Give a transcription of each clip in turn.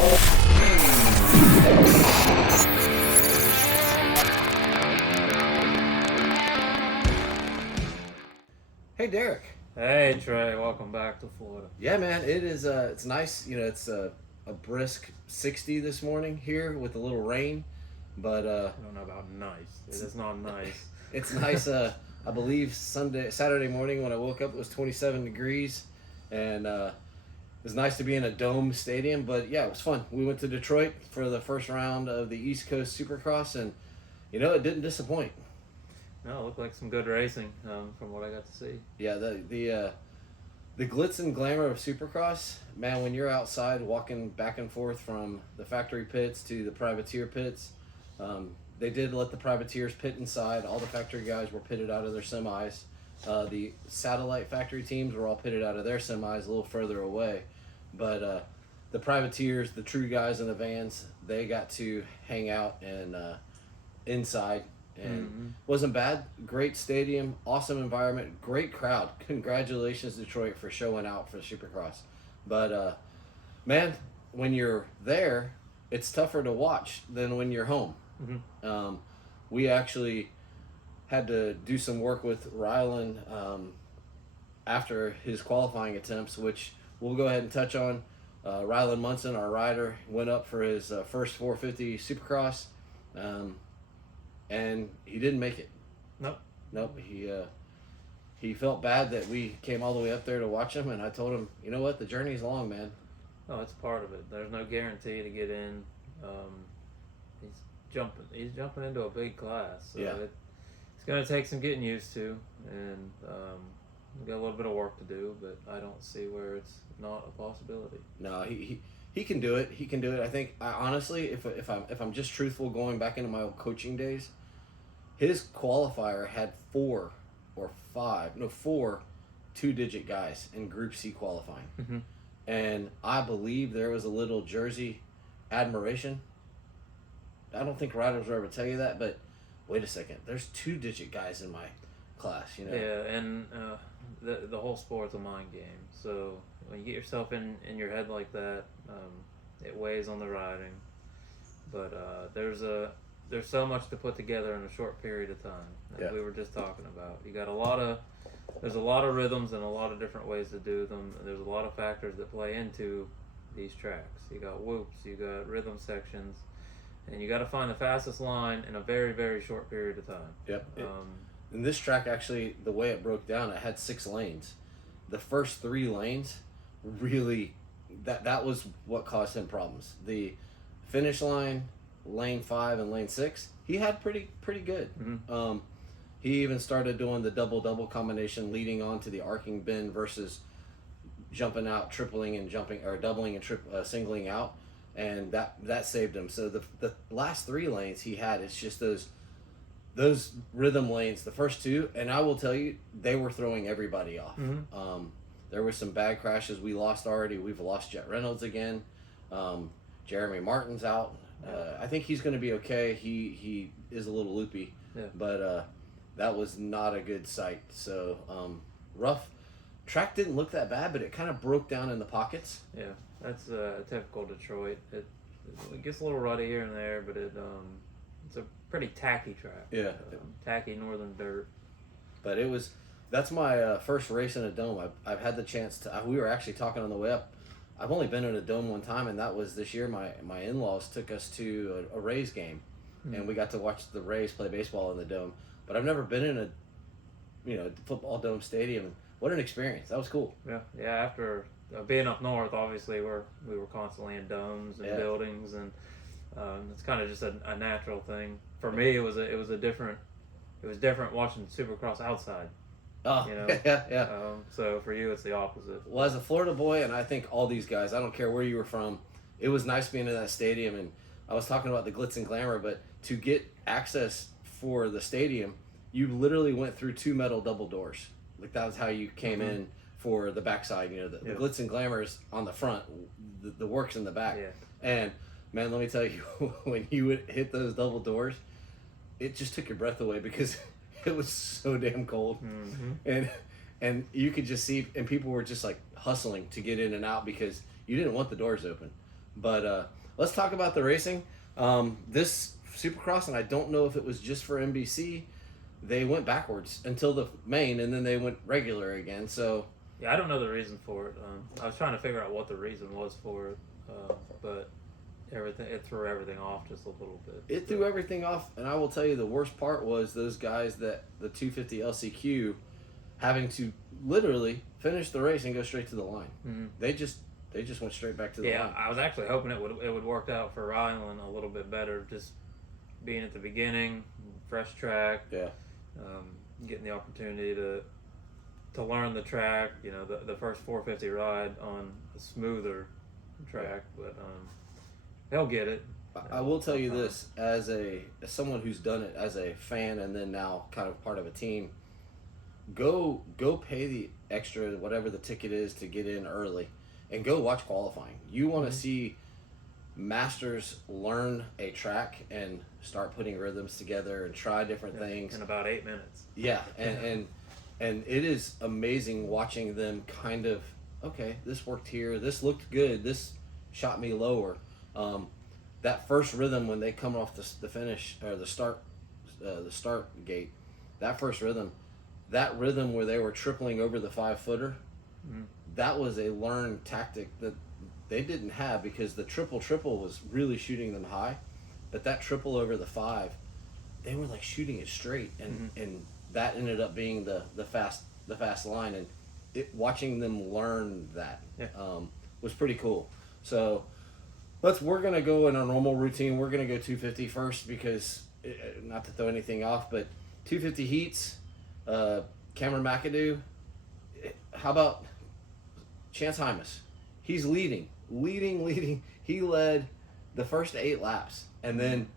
Hey, Derek. Hey Trey, welcome back to Florida. Yeah, man, it is. It's nice. It's a brisk 60 this morning here with a little rain, but I don't know about nice. It is not nice. it's nice. I believe Saturday morning when I woke up, it was 27 degrees, and it was nice to be in a dome stadium. But yeah, it was fun. We went to Detroit for the first round of the East Coast Supercross, and it didn't disappoint. No, it looked like some good racing from what I got to see. Yeah, the glitz and glamour of Supercross, man, when you're outside walking back and forth from the factory pits to the privateer pits, they did let the privateers pit inside. All the factory guys were pitted out of their semis. The satellite factory teams were all pitted out of their semis a little further away. But the privateers, the true guys in the vans, they got to hang out and inside. And wasn't bad. Great stadium, awesome environment, great crowd. Congratulations, Detroit, for showing out for Supercross. But man, when you're there, it's tougher to watch than when you're home. We actually had to do some work with Rylan after his qualifying attempts, which we'll go ahead and touch on. Rylan Munson, our rider, went up for his first 450 Supercross. And he didn't make it. Nope. He felt bad that we came all the way up there to watch him, and I told him, you know what, the journey's long, man. No, it's part of it. There's no guarantee to get in. He's jumping into a big class, so yeah. It's going to take some getting used to, and we got a little bit of work to do, but I don't see where it's not a possibility. No, he can do it. He can do it. I think honestly, if I'm just truthful, going back into my old coaching days, his qualifier had four two-digit guys in Group C qualifying. And I believe there was a little Jersey admiration. I don't think riders will ever tell you that, but wait a second, there's two-digit guys in my class, Yeah, and the whole sport's a mind game. So when you get yourself in your head like that, it weighs on the riding. But there's so much to put together in a short period of time, as we were just talking about. You got there's a lot of rhythms and a lot of different ways to do them. There's a lot of factors that play into these tracks. You got whoops, you got rhythm sections, and you got to find the fastest line in a very, very short period of time. Yep. And this track, actually, the way it broke down, it had 6 lanes. The first 3 lanes, really, that was what caused him problems. The finish line, lane 5 and lane 6, he had pretty good. He even started doing the double combination, leading on to the arcing bend versus jumping out, tripling and jumping, or doubling and singling out, and that saved him. So the last 3 lanes he had, it's just those rhythm lanes, the first 2, and I will tell you, they were throwing everybody off. There were some bad crashes we lost already. We've lost Jett Reynolds again. Jeremy Martin's out. I think he's going to be okay. He is a little loopy, but that was not a good sight. So rough. Track didn't look that bad, but it kind of broke down in the pockets. Yeah, that's typical Detroit. It gets a little ruddy here and there, but it's a pretty tacky track. Yeah, tacky northern dirt. But that's my first race in a dome. I've had the chance to. We were actually talking on the way up. I've only been in a dome one time, and that was this year. My in-laws took us to a Rays game, and we got to watch the Rays play baseball in the dome. But I've never been in a football dome stadium. What an experience! That was cool. Yeah. After being up north, obviously we were constantly in domes and buildings, and it's kind of just a natural thing. For me, it was different watching Supercross outside. Oh, yeah. So for you, it's the opposite. Well, as a Florida boy, and I think all these guys, I don't care where you were from, it was nice being in that stadium. And I was talking about the glitz and glamour, but to get access for the stadium, you literally went through 2 metal double doors. Like, that was how you came in for the backside. The glitz and glamour is on the front, the work's in the back. Yeah. And man, let me tell you, when you would hit those double doors, it just took your breath away because it was so damn cold. And you could just see, and people were just like hustling to get in and out because you didn't want the doors open. But let's talk about the racing. This Supercross, and I don't know if it was just for NBC, they went backwards until the main, and then they went regular again. So Yeah, I don't know the reason for it. I was trying to figure out what the reason was for it, but it threw everything off just a little bit. it threw everything off, and I will tell you the worst part was those guys that the 250 LCQ having to literally finish the race and go straight to the line. Mm-hmm. They just went straight back to the Yeah, line. I was actually hoping it would work out for Rylan a little bit better, just being at the beginning, fresh track. Yeah. Getting the opportunity to learn the track. You know, the first 450 ride on a smoother track, but he'll get it. I will tell you this, as someone who's done it as a fan and then now kind of part of a team, go pay the extra whatever the ticket is to get in early, and go watch qualifying. You want to see masters learn a track and start putting rhythms together and try different things in about 8 minutes. Yeah, and it is amazing watching them kind of, okay, this worked here, this looked good, this shot me lower. That first rhythm when they come off the finish or the start gate, that first rhythm, where they were tripling over the 5-footer, that was a learned tactic that they didn't have, because the triple was really shooting them high, but that triple over the 5, they were like shooting it straight, and that ended up being the fast line, and watching them learn that was pretty cool. So we're gonna go in our normal routine. We're gonna go 250 first, because not to throw anything off, but 250 heats. Cameron McAdoo. How about Chance Hymas? He's leading. He led the first 8 laps, and then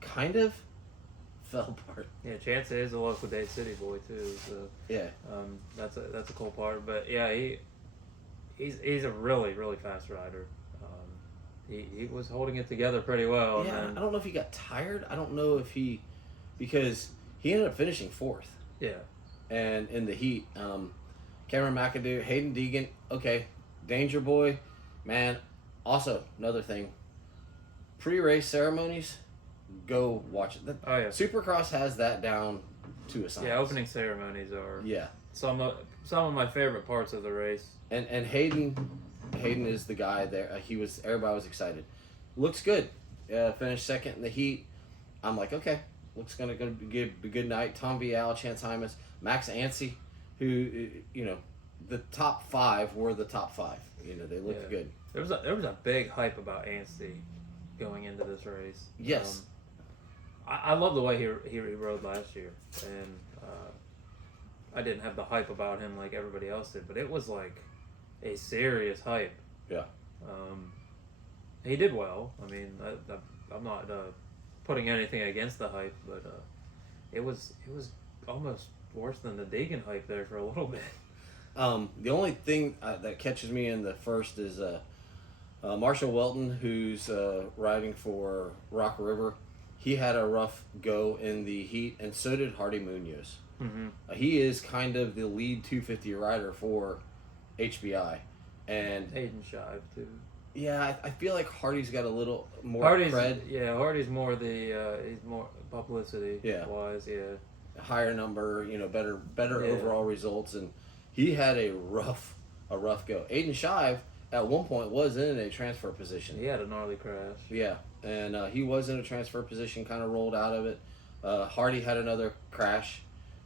kind of fell apart. Yeah, Chance is a local Dade City boy too, so yeah, that's a cool part. But yeah, he's a really fast rider. He was holding it together pretty well. Yeah, and then, I don't know if he got tired. I don't know if because he ended up finishing 4th. Yeah, and in the heat, Cameron McAdoo, Hayden Deegan, okay, Danger Boy, man. Also, another thing, pre-race ceremonies, go watch it. Oh yeah, Supercross has that down to a science. Yeah, opening ceremonies are some of my favorite parts of the race. And Hayden is the guy there. Everybody was excited. Looks good. Finished second in the heat. I'm like, okay, looks gonna be a good night. Tom Vial, Chance Hymas, Max Ansey, who the top 5 were the top 5. They looked good. There was a big hype about Ansey going into this race. Yes. I love the way he rode last year, and I didn't have the hype about him like everybody else did, but it was like a serious hype. Yeah. He did well. I mean, I'm not putting anything against the hype, but it was almost worse than the Deegan hype there for a little bit. The only thing that catches me in the first is Marshall Welton, who's riding for Rock River. He had a rough go in the heat, and so did Hardy Munoz. Mm-hmm. He is kind of the lead 250 rider for HBI, and Hayden Shive too. Yeah, I feel like Hardy's got a little more cred. Yeah, Hardy's more he's more publicity wise. Yeah, higher number, better overall results, and he had a rough go. Aiden Shive at one point was in a transfer position. He had a gnarly crash. Yeah, and he was in a transfer position, kind of rolled out of it. Hardy had another crash.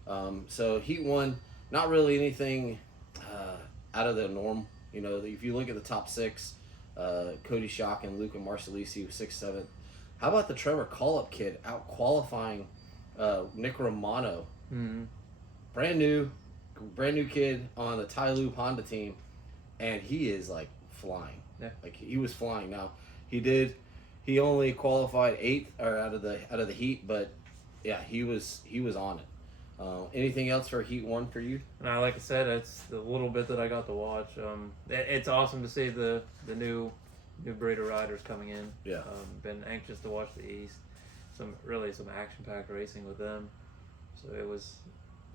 So Heat 1, not really anything out of the norm. If you look at the top 6, Cody Schock and Luca Marcellisi was 6th, 7th. How about the Trevor Call-Up kid out qualifying Nick Romano? Mm-hmm. Brand new kid on the Ty Lube Honda team, and he is like flying. Yeah. Like he was flying. Now he only qualified 8th or out of the heat, but yeah, he was on it. Anything else for Heat 1 for you? No, like I said, it's the little bit that I got to watch. It's awesome to see the new breed of riders coming in. Yeah. Been anxious to watch the East. Some action-packed racing with them. So it was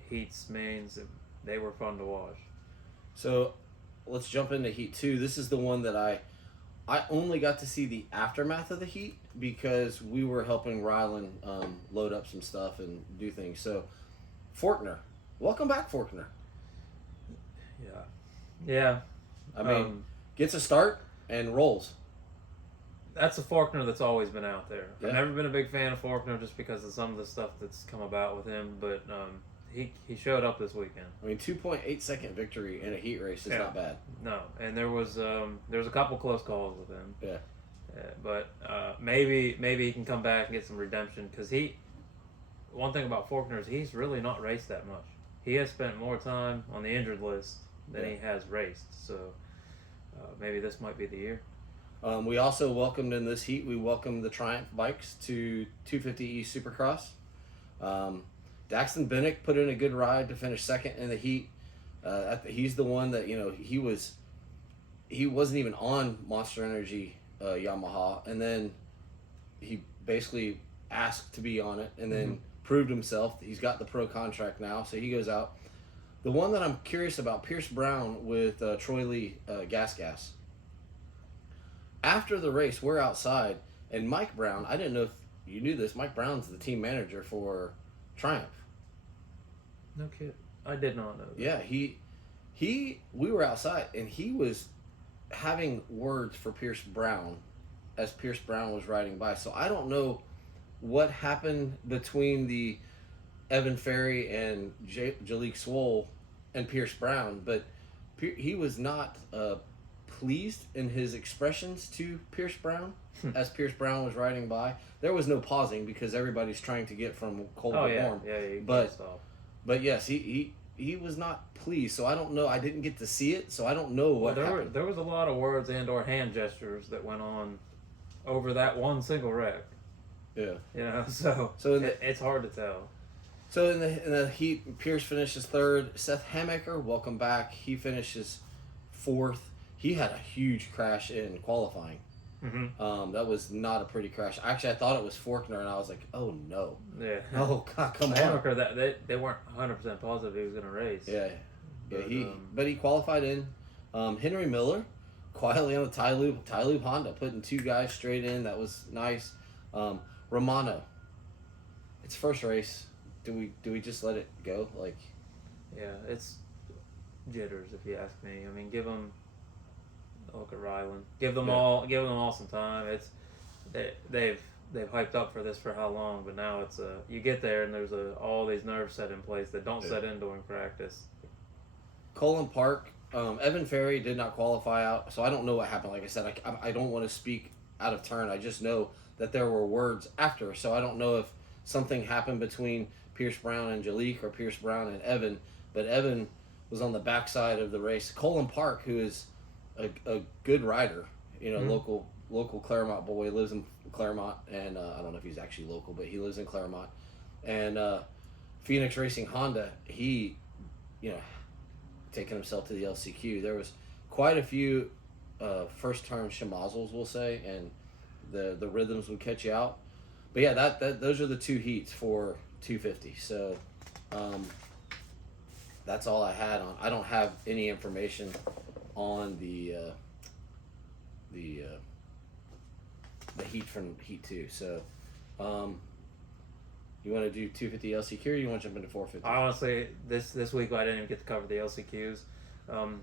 Heats, mains. They were fun to watch. So let's jump into Heat 2. This is the one that I only got to see the aftermath of the heat because we were helping Rylan load up some stuff and do things. So, Forkner, welcome back, Forkner. Yeah. I mean, gets a start and rolls. That's a Faulkner that's always been out there. Yeah. I've never been a big fan of Faulkner just because of some of the stuff that's come about with him, but he showed up this weekend. I mean, 2.8 second victory in a heat race is not bad. No, and there was a couple close calls with him. Yeah. But maybe he can come back and get some redemption because one thing about Faulkner is he's really not raced that much. He has spent more time on the injured list than he has raced. So maybe this might be the year. We also welcomed in this heat, we welcomed the Triumph bikes to 250E Supercross. Daxton Bennick put in a good ride to finish second in the heat. He's the one that, he wasn't even on Monster Energy Yamaha, and then he basically asked to be on it and then proved himself. He's got the pro contract now, so he goes out. The one that I'm curious about, Pierce Brown with Troy Lee Gas. After the race, we're outside, and Mike Brown, I didn't know if you knew this, Mike Brown's the team manager for Triumph. No kid. I did not know that. Yeah, we were outside, and he was having words for Pierce Brown as Pierce Brown was riding by. So I don't know what happened between the Evan Ferry and Jalik Swoll and Pierce Brown, but he was not pleased in his expressions to Pierce Brown as Pierce Brown was riding by. There was no pausing because everybody's trying to get from cold to warm. But yes, he was not pleased. So I don't know. I didn't get to see it, so I don't know what happened. There was a lot of words and or hand gestures that went on over that one single wreck. Yeah. So it's hard to tell. So in the heat, Pierce finishes third. Seth Hamaker, welcome back. He finishes fourth. He had a huge crash in qualifying. That was not a pretty crash. Actually, I thought it was Faulkner, and I was like, "Oh no!" Yeah. Oh God, come on. Hamaker, they weren't 100% positive he was going to race. Yeah. But he qualified in. Henry Miller, quietly on the Ty Lube Honda, putting two guys straight in. That was nice. Romano, it's first race. Do we just let it go? Yeah, it's jitters if you ask me. I mean, give them a look at Rylan. Give them all some time. They've hyped up for this for how long, but now it's you get there and there's all these nerves set in place that don't set in during practice. Cullen Park, Evan Ferry did not qualify out, so I don't know what happened. Like I said, I don't want to speak out of turn. I just know that there were words after, so I don't know if something happened between Pierce Brown and Jalik or Pierce Brown and Evan, but Evan was on the backside of the race. Cullen Park, who is a good rider, local Claremont boy, lives in Claremont, and I don't know if he's actually local, but he lives in Claremont. And Phoenix Racing Honda, he, taking himself to the LCQ. There was quite a few first-term schmozzles, we'll say, and the rhythms would catch you out. But yeah, those are the two heats for 250. So that's all I had on. I don't have any information on the heat from heat 2. So you want to do 250 LCQ or you want to jump into 450? Honestly, this week I didn't even get to cover the LCQs.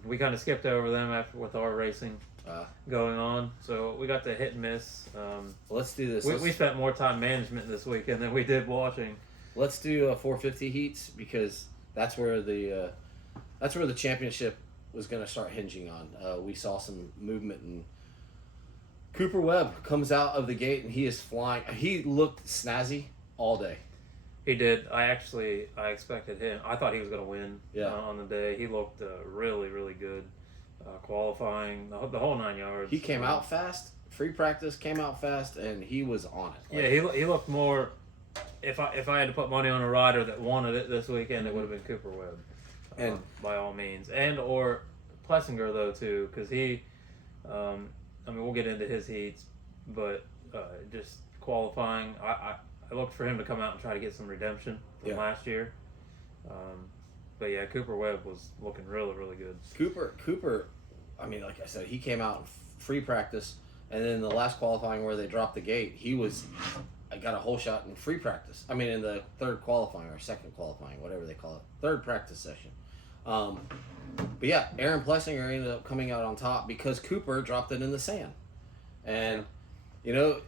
We kind of skipped over them after with our racing going on, so we got to hit and miss. Let's do this. We spent more time management this weekend than we did watching. Let's do 450 heats because that's where the championship was going to start hinging on. We saw some movement, and Cooper Webb comes out of the gate and he is flying. He looked snazzy all day. He did. I expected him. I thought he was going to win on the day. He looked really, really good. Qualifying, the whole 9 yards. He came out fast. Free practice, came out fast, and he was on it. He looked more. If I had to put money on a rider that wanted it this weekend, it would have been Cooper Webb, and by all means, and or Plessinger though too, because he. We'll get into his heats, but just qualifying, I looked for him to come out and try to get some redemption from last year. But yeah, Cooper Webb was looking really, really good. Cooper, like I said, he came out in free practice, And then the last qualifying where they dropped the gate, I got a whole shot in free practice. I mean, in the third qualifying or second qualifying, whatever they call it, third practice session. But yeah, Aaron Plessinger ended up coming out on top because Cooper dropped it in the sand. And, you know,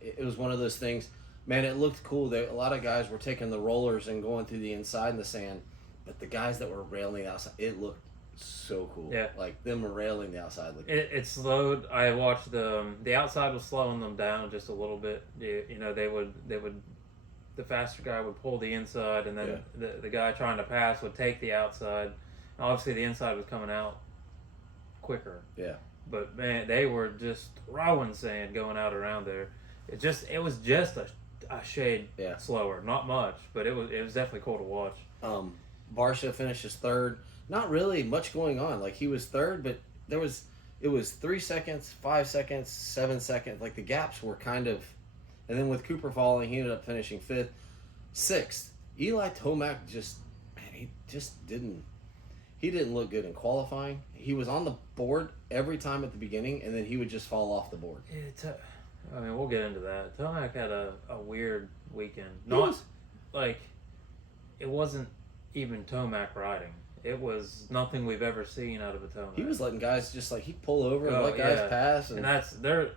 it was one of those things. Man, it looked cool. A lot of guys were taking the rollers and going through the inside in the sand. But the guys that were railing the outside, it looked so cool. Yeah. Like them railing the outside. It slowed. I watched the outside was slowing them down just a little bit. You know, they would the faster guy would pull the inside, and then the guy trying to pass would take the outside. And obviously, the inside was coming out quicker. Yeah. But man, they were just throwing sand going out around there. It was just a shade slower, not much, but it was definitely cool to watch. Barsha finishes third. Not really much going on. Like, he was third, but it was 3 seconds, 5 seconds, 7 seconds. Like, the gaps were kind of, and then with Cooper falling, he ended up finishing fifth. Sixth, Eli Tomac he didn't look good in qualifying. He was on the board every time at the beginning, and then he would just fall off the board. I mean, we'll get into that. Tomac had a weird weekend. It wasn't even Tomac riding. It was nothing we've ever seen out of a Tomac. He was letting guys he'd pull over and let guys pass. And that's there.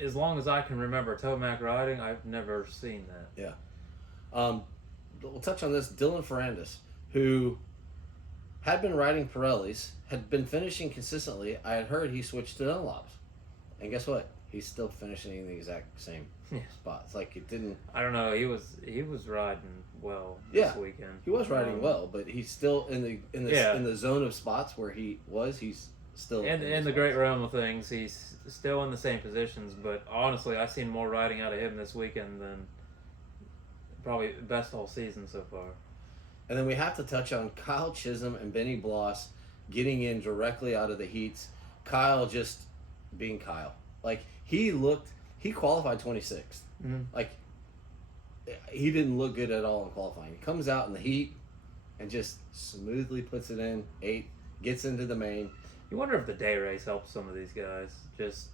As long as I can remember Tomac riding, I've never seen that. Yeah. We'll touch on this. Dylan Ferrandis, who had been riding Pirellis, had been finishing consistently. I had heard he switched to Dunlops. And guess what? He's still finishing in the exact same spots. Like, it didn't... I don't know. He was riding well this weekend. He was riding well, but he's still in the zone of spots where he's still in the great realm of things. He's still in the same positions, but honestly, I've seen more riding out of him this weekend than probably best whole season so far. And then we have to touch on Kyle Chisholm and Benny Bloss getting in directly out of the heats. Kyle just being Kyle. Like, he qualified 26th. Mm-hmm. Like, he didn't look good at all in qualifying. He comes out in the heat and just smoothly puts it in 8th, gets into the main. You wonder if the day race helps some of these guys. Just,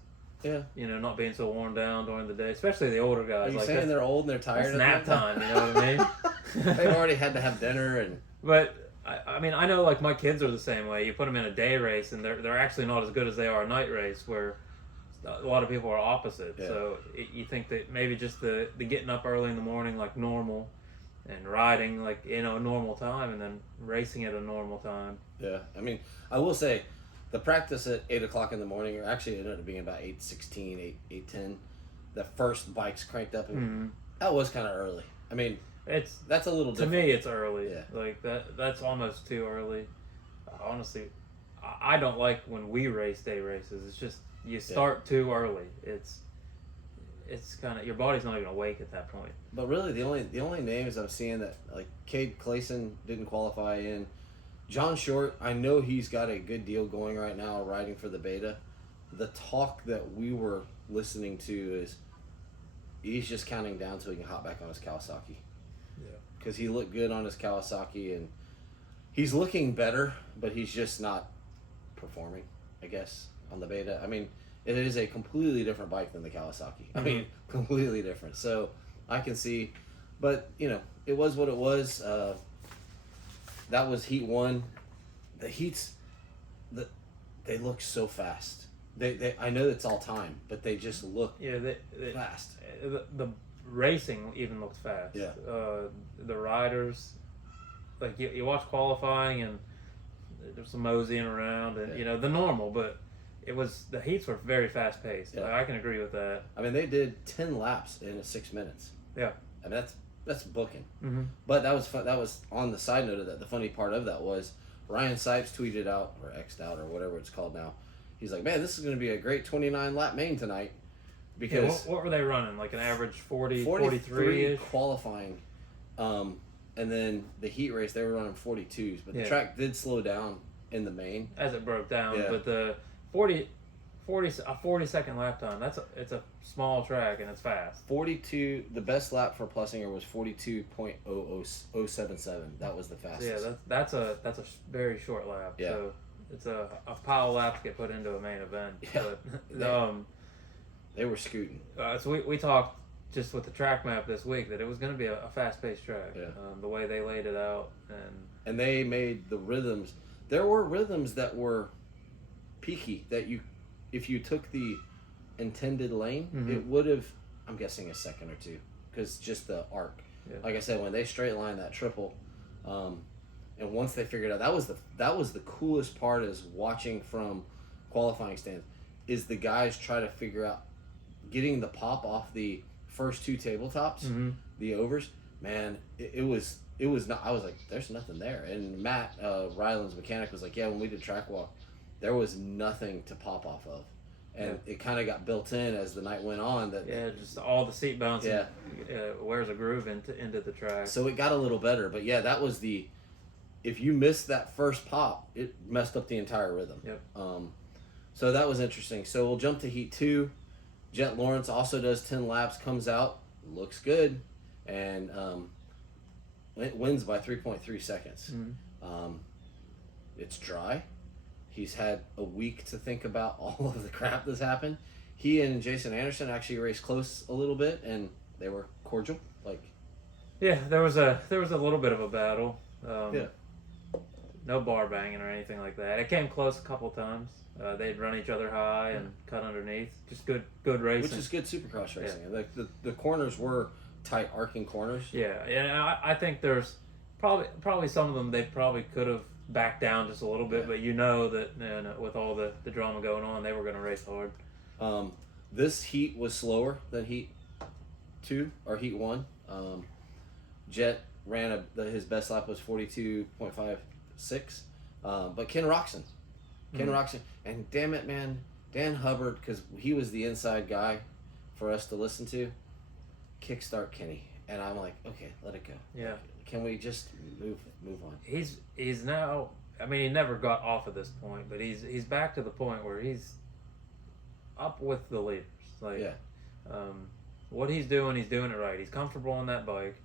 not being so worn down during the day, especially the older guys. Are you saying they're old and they're tired? It's nap time, you know what I mean? They've already had to have dinner. But, I mean, I know, like, my kids are the same way. You put them in a day race, and they're actually not as good as they are a night race, where a lot of people are opposite. Yeah. So you think that maybe just the getting up early in the morning like normal, and riding like a normal time, and then racing at a normal time. Yeah, I mean, I will say, the practice at 8 o'clock in the morning, or actually it ended up being about 8:16, 8:10. The first bikes cranked up, and that was kind of early. I mean, that's a little different. To me, it's early. Yeah. Like that's almost too early. Honestly, I don't like when we race day races. It's just you start too early. It's kind of, your body's not even awake at that point. But really, the only names I'm seeing that, like, Cade Clayson didn't qualify in. John Short, I know he's got a good deal going right now riding for the Beta. The talk that we were listening to is he's just counting down till he can hop back on his Kawasaki. Yeah. Because he looked good on his Kawasaki, and he's looking better, but he's just not performing, I guess, on the Beta. I mean, it is a completely different bike than the Kawasaki. I mean, completely different. So I can see, but it was what it was. That was heat 1. The heats, they look so fast. They I know it's all time, but they just look fast. The racing even looks fast. Yeah. The riders, like you watch qualifying, and there's some moseying around, and the normal, but the heats were very fast paced. Yeah. I can agree with that. I mean, they did 10 laps in 6 minutes. Yeah. I mean, that's booking. Mm-hmm. But that was fun. That was on the side note of that. The funny part of that was Ryan Sipes tweeted out, or X'd out, or whatever it's called now. He's like, man, this is going to be a great 29 lap main tonight. Because what were they running? Like an average 40, 43 qualifying. And then the heat race, they were running 42s. But the track did slow down in the main. As it broke down. Yeah. But the 40-second lap time, it's a small track, and it's fast. 42, the best lap for Plessinger was 42.077. That was the fastest. So that's a very short lap. Yeah. So it's a pile of laps get put into a main event. Yeah. But They were scooting. So we talked just with the track map this week that it was going to be a fast-paced track. Yeah. The way they laid it out, And they made the rhythms. There were rhythms that were peaky that if you took the intended lane, it would have, I'm guessing, a second or two, because just the arc. Yeah. Like I said, when they straight lined that triple, and once they figured out, that was the coolest part is watching from qualifying stands, is the guys try to figure out getting the pop off the first two tabletops, the overs. Man, it was not. I was like, there's nothing there. And Matt Rylan's mechanic was like, yeah, when we did track walk, there was nothing to pop off of, and it kind of got built in as the night went on. That just all the seat bouncing wears a groove into the track. So it got a little better, but yeah, that was the. If you missed that first pop, it messed up the entire rhythm. Yep. So that was interesting. So we'll jump to Heat 2. Jett Lawrence also does 10 laps, comes out, looks good, and it wins by 3.3 seconds. It's dry. He's had a week to think about all of the crap that's happened. He and Jason Anderson actually raced close a little bit, and they were cordial. There was a little bit of a battle. Yeah. No bar banging or anything like that. It came close a couple times. They'd run each other high and cut underneath. Just good racing. Which is good Supercross racing. Yeah. Like the corners were tight, arcing corners. Yeah, and I think there's probably some of them they probably could have backed down just a little bit, but that with all the drama going on, they were going to race hard. This heat was slower than Heat 2 or Heat 1. Jett ran his best lap was 42.56, but Ken Roczen, and damn it, man, Dan Hubbard, because he was the inside guy for us to listen to, kickstart Kenny, and I'm like, okay, let it go. Yeah. Can we just move on? He's now. I mean, he never got off at this point, but he's back to the point where he's up with the leaders. What he's doing it right. He's comfortable on that bike.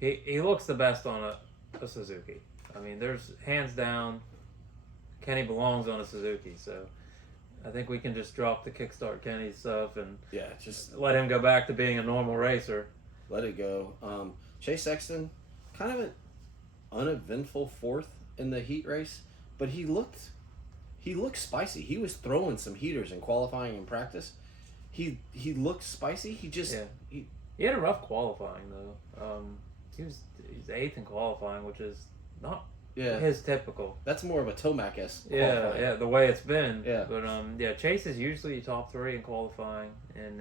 He looks the best on a Suzuki. I mean, there's hands down, Kenny belongs on a Suzuki. So I think we can just drop the kickstart Kenny stuff and just let him go back to being a normal racer. Let it go. Chase Sexton, kind of an uneventful fourth in the heat race, but he looked spicy. He was throwing some heaters in qualifying and practice. He looked spicy. He had a rough qualifying though. He's 8th in qualifying, which is not his typical. That's more of a Tomac-esque qualifying. Yeah, the way it's been. Yeah. But Chase is usually top 3 in qualifying, and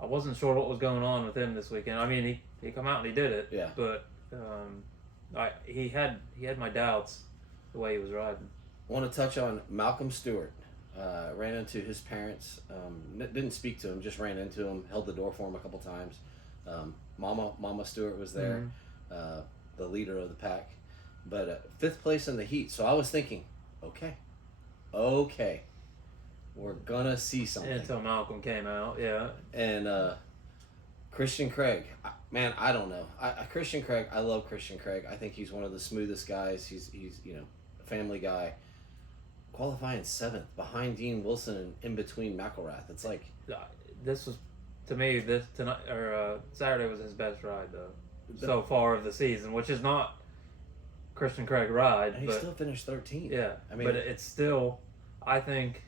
I wasn't sure what was going on with him this weekend. I mean, he come out and he did it. Yeah. But he had my doubts the way he was riding. I want to touch on Malcolm Stewart. Ran into his parents. Didn't speak to him. Just ran into him. Held the door for him a couple times. Mama Stewart was there, the leader of the pack, but 5th place in the heat. So I was thinking, okay, we're gonna see something. Until Malcolm came out, yeah. And Christian Craig, man, I don't know. Christian Craig, I love Christian Craig. I think he's one of the smoothest guys. He's a family guy. Qualifying 7th behind Dean Wilson and in between McElrath. It's like this was. To me, Saturday was his best ride though, so far of the season, which is not Christian Craig ride. And he still finished 13th. Yeah, I mean, but it's still. I think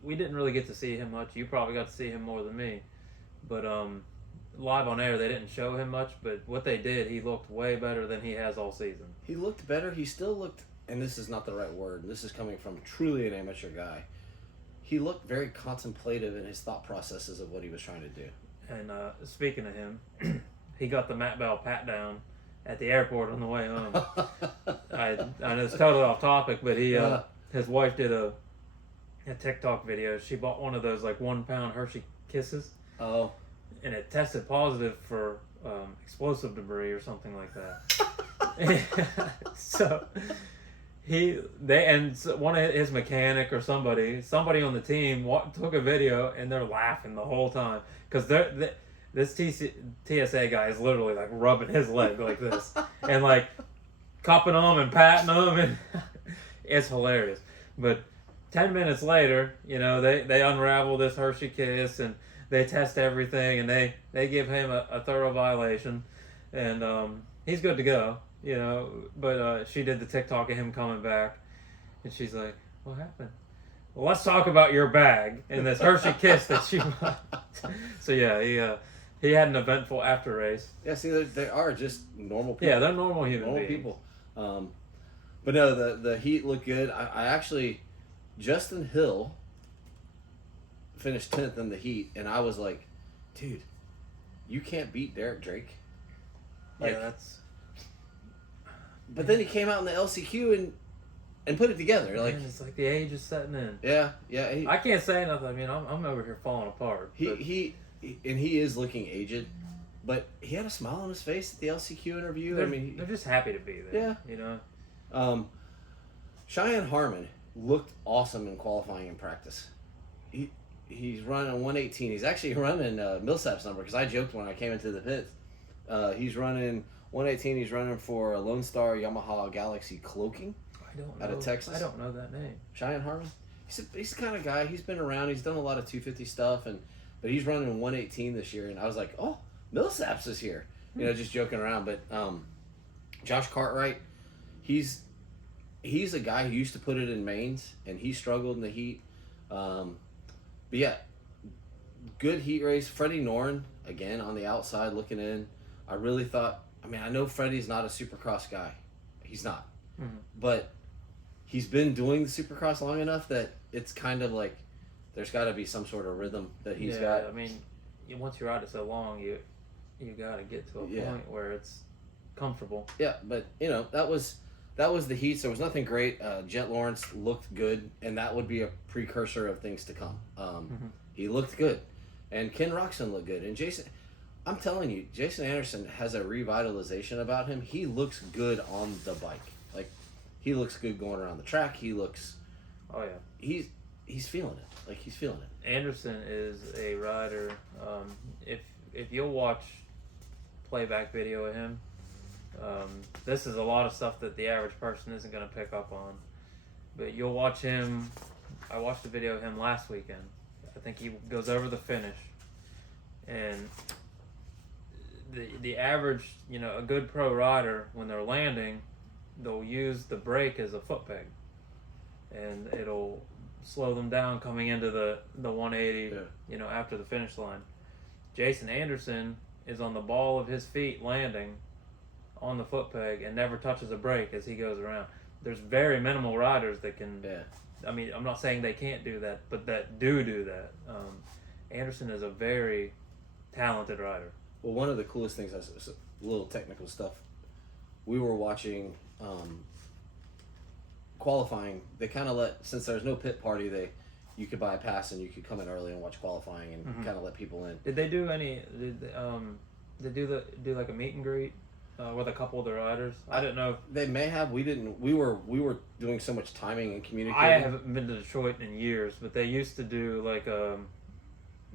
we didn't really get to see him much. You probably got to see him more than me, but live on air they didn't show him much. But what they did, he looked way better than he has all season. He looked better. He still looked, and this is not the right word. This is coming from truly an amateur guy. He looked very contemplative in his thought processes of what he was trying to do. And speaking of him, he got the Matt Bell pat down at the airport on the way home. I know it's totally off topic, but his wife did a TikTok video. She bought one of those like 1 pound Hershey Kisses. Oh. And it tested positive for explosive debris or something like that. So. One of his mechanic or somebody on the team took a video and they're laughing the whole time because this TSA guy is literally like rubbing his leg like this and like cupping him and patting him, and it's hilarious. But 10 minutes later, they unravel this Hershey Kiss and they test everything and they give him a thorough violation, and he's good to go. But she did the TikTok of him coming back, and she's like, "What happened?" Well, let's talk about your bag and this Hershey Kiss that she bought. So yeah, he had an eventful after race. Yeah, see, they are just normal people. Yeah, they're normal human beings. People. But no, the heat looked good. I actually, Justin Hill finished 10th in the heat, and I was like, dude, you can't beat Derek Drake. Like, Yeah, that's. But then he came out in the LCQ and put it together. Like, Man, it's like the age is setting in. yeah. I can't say nothing. I mean, I'm over here falling apart. He is looking aged, but he had a smile on his face at the LCQ interview. They're just happy to be there. Yeah. Cheyenne Harmon looked awesome in qualifying and practice. He's running 118. He's actually running Millsap's number, because I joked when I came into the pits. He's running 118. He's running for a Lone Star Yamaha Galaxy Cloaking. I don't know. Out of Texas. I don't know that name. Cheyenne Harmon. He's the kind of guy. He's been around. He's done a lot of 250 stuff, but he's running 118 this year. And I was like, oh, Millsaps is here. Just joking around. But Josh Cartwright, he's a guy who used to put it in mains, and he struggled in the heat. But yeah, good heat race. Freddie Noren, again, on the outside looking in. I really thought, I know Freddie's not a Supercross guy. He's not. Mm-hmm. But he's been doing the Supercross long enough that it's kind of like there's got to be some sort of rhythm that he's got. I mean, once you ride it so long, you got to get to a point where it's comfortable. Yeah, but, that was the heats. There was nothing great. Jett Lawrence looked good, and that would be a precursor of things to come. He looked good. And Ken Roxon looked good. And Jason, I'm telling you, Jason Anderson has a revitalization about him. He looks good on the bike. Like, he looks good going around the track. He looks... Oh, yeah. He's feeling it. Like, he's feeling it. Anderson is a rider. If you'll watch playback video of him, this is a lot of stuff that the average person isn't going to pick up on. But you'll watch him. I watched the video of him last weekend. I think he goes over the finish, and the average, a good pro rider, when they're landing, they'll use the brake as a foot peg, and it'll slow them down coming into the 180, after the finish line. Jason Anderson is on the ball of his feet landing on the foot peg and never touches a brake as he goes around. There's very minimal riders that can. Yeah. I mean, I'm not saying they can't do that, but that do that. Anderson is a very talented rider. Well, one of the coolest things, a little technical stuff, we were watching qualifying. They kind of since there's no pit party, you could buy a pass and you could come in early and watch qualifying and kind of let people in. Did they do they do like a meet and greet with a couple of the riders? I didn't know. They may have. We didn't. We were doing so much timing and communicating. I haven't been to Detroit in years, but they used to do like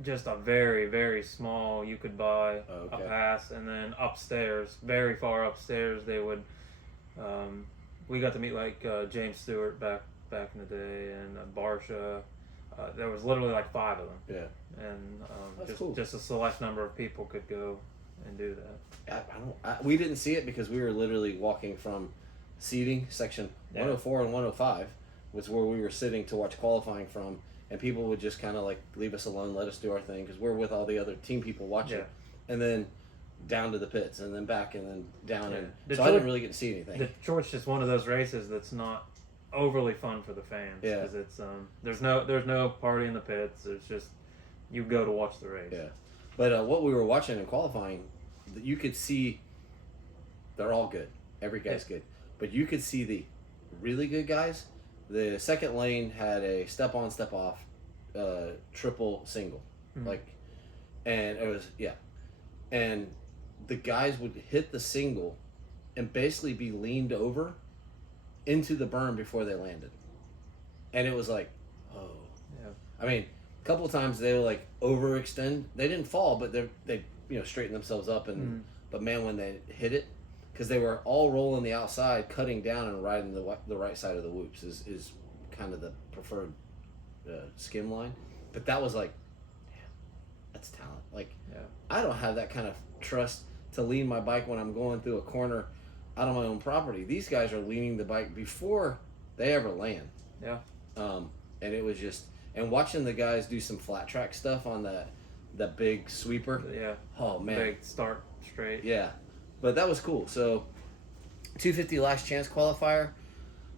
just a very, very small. You could buy a pass, and then upstairs, very far upstairs, they would. We got to meet like James Stewart back in the day, and Barsha. There was literally like 5 of them. Yeah. And just a select number of people could go and do that. We didn't see it because we were literally walking from seating section 104 and 105 was where we were sitting to watch qualifying from, and people would just kind of like leave us alone, let us do our thing because we're with all the other team people watching, and then down to the pits and then back and then down so I didn't really get to see anything. Detroit's just one of those races that's not overly fun for the fans because it's there's no party in the pits. It's just you go to watch the race. Yeah, but what we were watching in qualifying, you could see they're all good. Every guy's good, but you could see the really good guys. The second lane had a step on, step off, triple single, and it was and the guys would hit the single, and basically be leaned over into the berm before they landed, and it was like, oh, yeah. I mean, a couple of times they would like overextend. They didn't fall, but they straightened themselves up, and but man, when they hit it, because they were all rolling the outside, cutting down and riding the right side of the whoops is kind of the preferred skim line, but that was like, damn, that's talent. Like, Yeah. I don't have that kind of trust to lean my bike when I'm going through a corner out on my own property. These guys are leaning the bike before they ever land. Yeah. And it was just, and watching the guys do some flat track stuff on the big sweeper. Yeah. Oh man. Big start straight. Yeah, but that was cool. So, 250 last chance qualifier.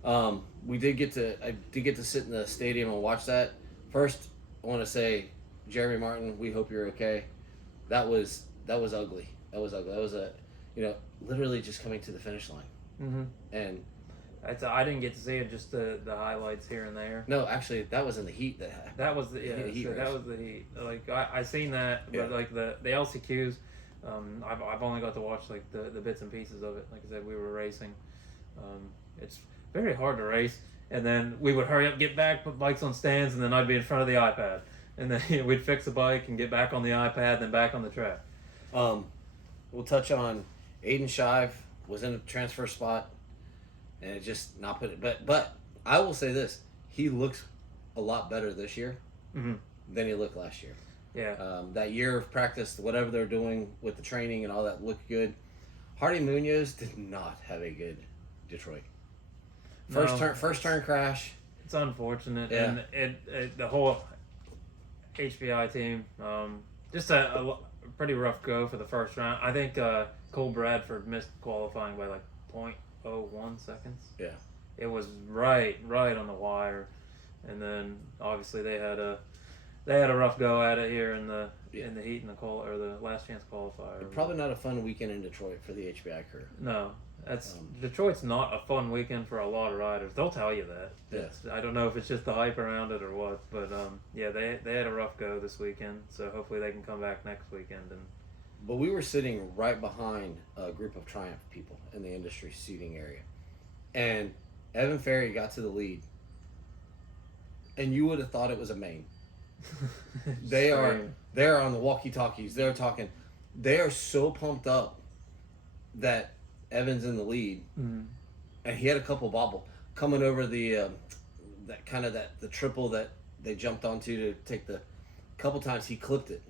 I did get to sit in the stadium and watch that. First, I want to say, Jeremy Martin, we hope you're okay. That was ugly. That was ugly. That was literally just coming to the finish line. Mm-hmm. And I didn't get to see it, just the highlights here and there. no, actually, that was in the heat. That was the heat race. that was the heat. Like I seen that, but Yeah. like the LCQs, I've only got to watch like the bits and pieces of it. Like I said, we were racing. It's very hard to race, and then we would hurry up, get back, put bikes on stands, and then I'd be in front of the iPad, and then we'd fix the bike and get back on the iPad, then back on the track. We'll touch on Aiden Shive was in a transfer spot, and it just not put it. But I will say this: he looks a lot better this year Mm-hmm. than he looked last year. Yeah. That year of practice, whatever they're doing with the training and all that, looked good. Hardy Munoz did not have a good Detroit. First turn crash. It's unfortunate, Yeah. and the whole HBI team, just a pretty rough go for the first round. I think Cole Bradford missed qualifying by like 0.01 seconds. Yeah. It was right on the wire, and then obviously they had a rough go at it here in the heat and the last chance qualifier. Probably not a fun weekend in Detroit for the HBI crew. No. Detroit's not a fun weekend for a lot of riders. They'll tell you that. Yeah. I don't know if it's just the hype around it or what, but they had a rough go this weekend. So hopefully they can come back next weekend. But we were sitting right behind a group of Triumph people in the industry seating area, and Evan Ferry got to the lead, and you would have thought it was a main. They're on the walkie-talkies. They're talking. They are so pumped up that Evan's in the lead, Mm-hmm. and he had a couple bobble coming over the the triple that they jumped onto to take the couple times. He clipped it,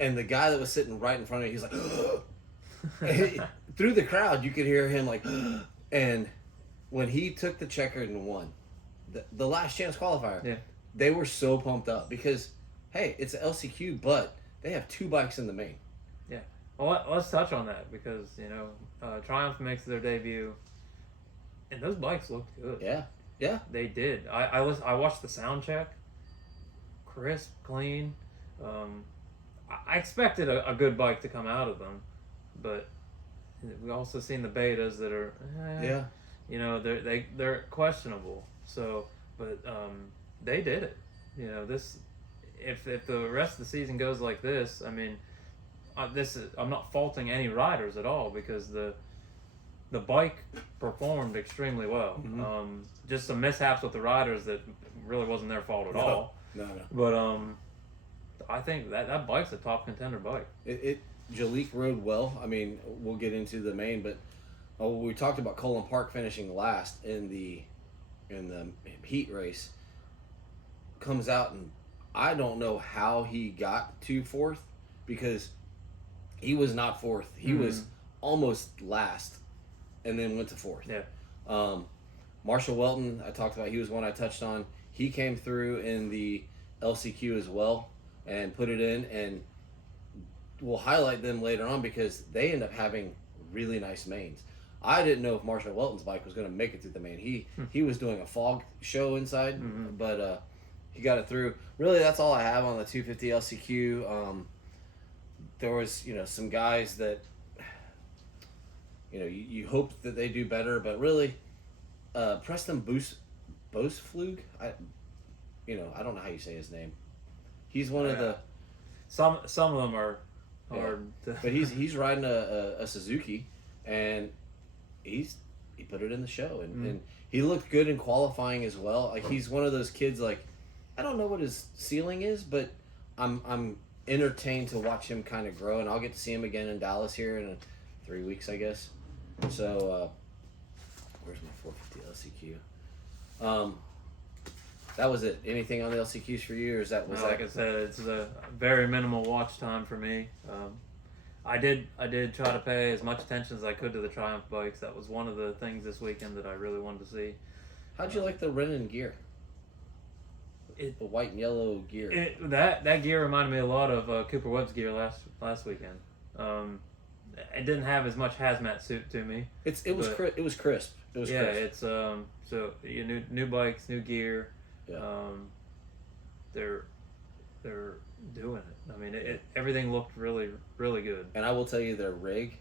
and the guy that was sitting right in front of me, he's like, through the crowd you could hear him like, and when he took the checkered and won the last chance qualifier, Yeah. they were so pumped up because hey, it's an LCQ, but they have two bikes in the main. Well, let's touch on that because Triumph makes their debut, and those bikes looked good. Yeah. They did. I watched the sound check. Crisp, clean. I expected a good bike to come out of them, but we also seen the betas that are they're questionable. So, but they did it. This if the rest of the season goes like this, I mean. I'm not faulting any riders at all because the bike performed extremely well. Mm-hmm. Just some mishaps with the riders that really wasn't their fault at all. No. But I think that bike's a top contender bike. Jalik rode well. I mean, we'll get into the main, but we talked about Colin Park finishing last in the heat race. Comes out and I don't know how he got to fourth because he was not fourth. He was almost last, and then went to fourth. Yeah. Marshall Welton, I talked about. He was one I touched on. He came through in the LCQ as well and put it in, and we'll highlight them later on because they end up having really nice mains. I didn't know if Marshall Welton's bike was going to make it through the main. He was doing a fog show inside, but he got it through. Really, that's all I have on the 250 LCQ. There was, some guys that, you hope that they do better, but really, Preston Bosflug, I don't know how you say his name. He's one of the. Some of them are hard. But he's riding a Suzuki, and he put it in the show, and he looked good in qualifying as well. Like he's one of those kids. Like I don't know what his ceiling is, but I'm entertained to watch him kind of grow, and I'll get to see him again in Dallas here in 3 weeks, I guess. So, where's my 450 LCQ? that was it. Anything on the LCQs for you, or is that was Like that? I said, it's a very minimal watch time for me. I did try to pay as much attention as I could to the Triumph bikes. That was one of the things this weekend that I really wanted to see. How'd you like the Renan gear? The white and yellow gear. That gear reminded me a lot of Cooper Webb's gear last weekend. It didn't have as much hazmat suit to me. It was crisp. It was crisp. It's so new bikes, new gear. Yeah. They're doing it. I mean, everything looked really, really good. And I will tell you, their rig,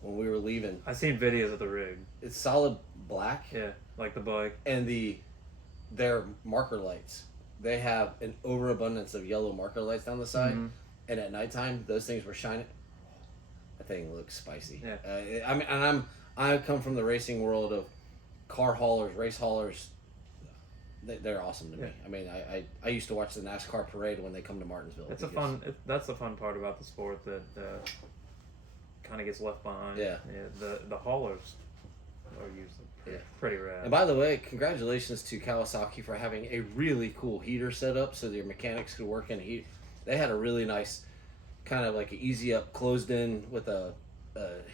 when we were leaving, I seen videos of the rig. it's solid black. Yeah, like the bike. And their marker lights, they have an overabundance of yellow marker lights down the side. Mm-hmm. And at nighttime, those things were shining. That thing looks spicy. Yeah. I mean, I come from the racing world of car haulers, race haulers. They're awesome to me. I mean, I used to watch the NASCAR parade when they come to Martinsville. That's the fun part about the sport that kind of gets left behind. Yeah. The haulers are usually pretty rad. And by the way, congratulations to Kawasaki for having a really cool heater set up so your mechanics could work in heat. They had a really nice kind of like an easy up closed in with a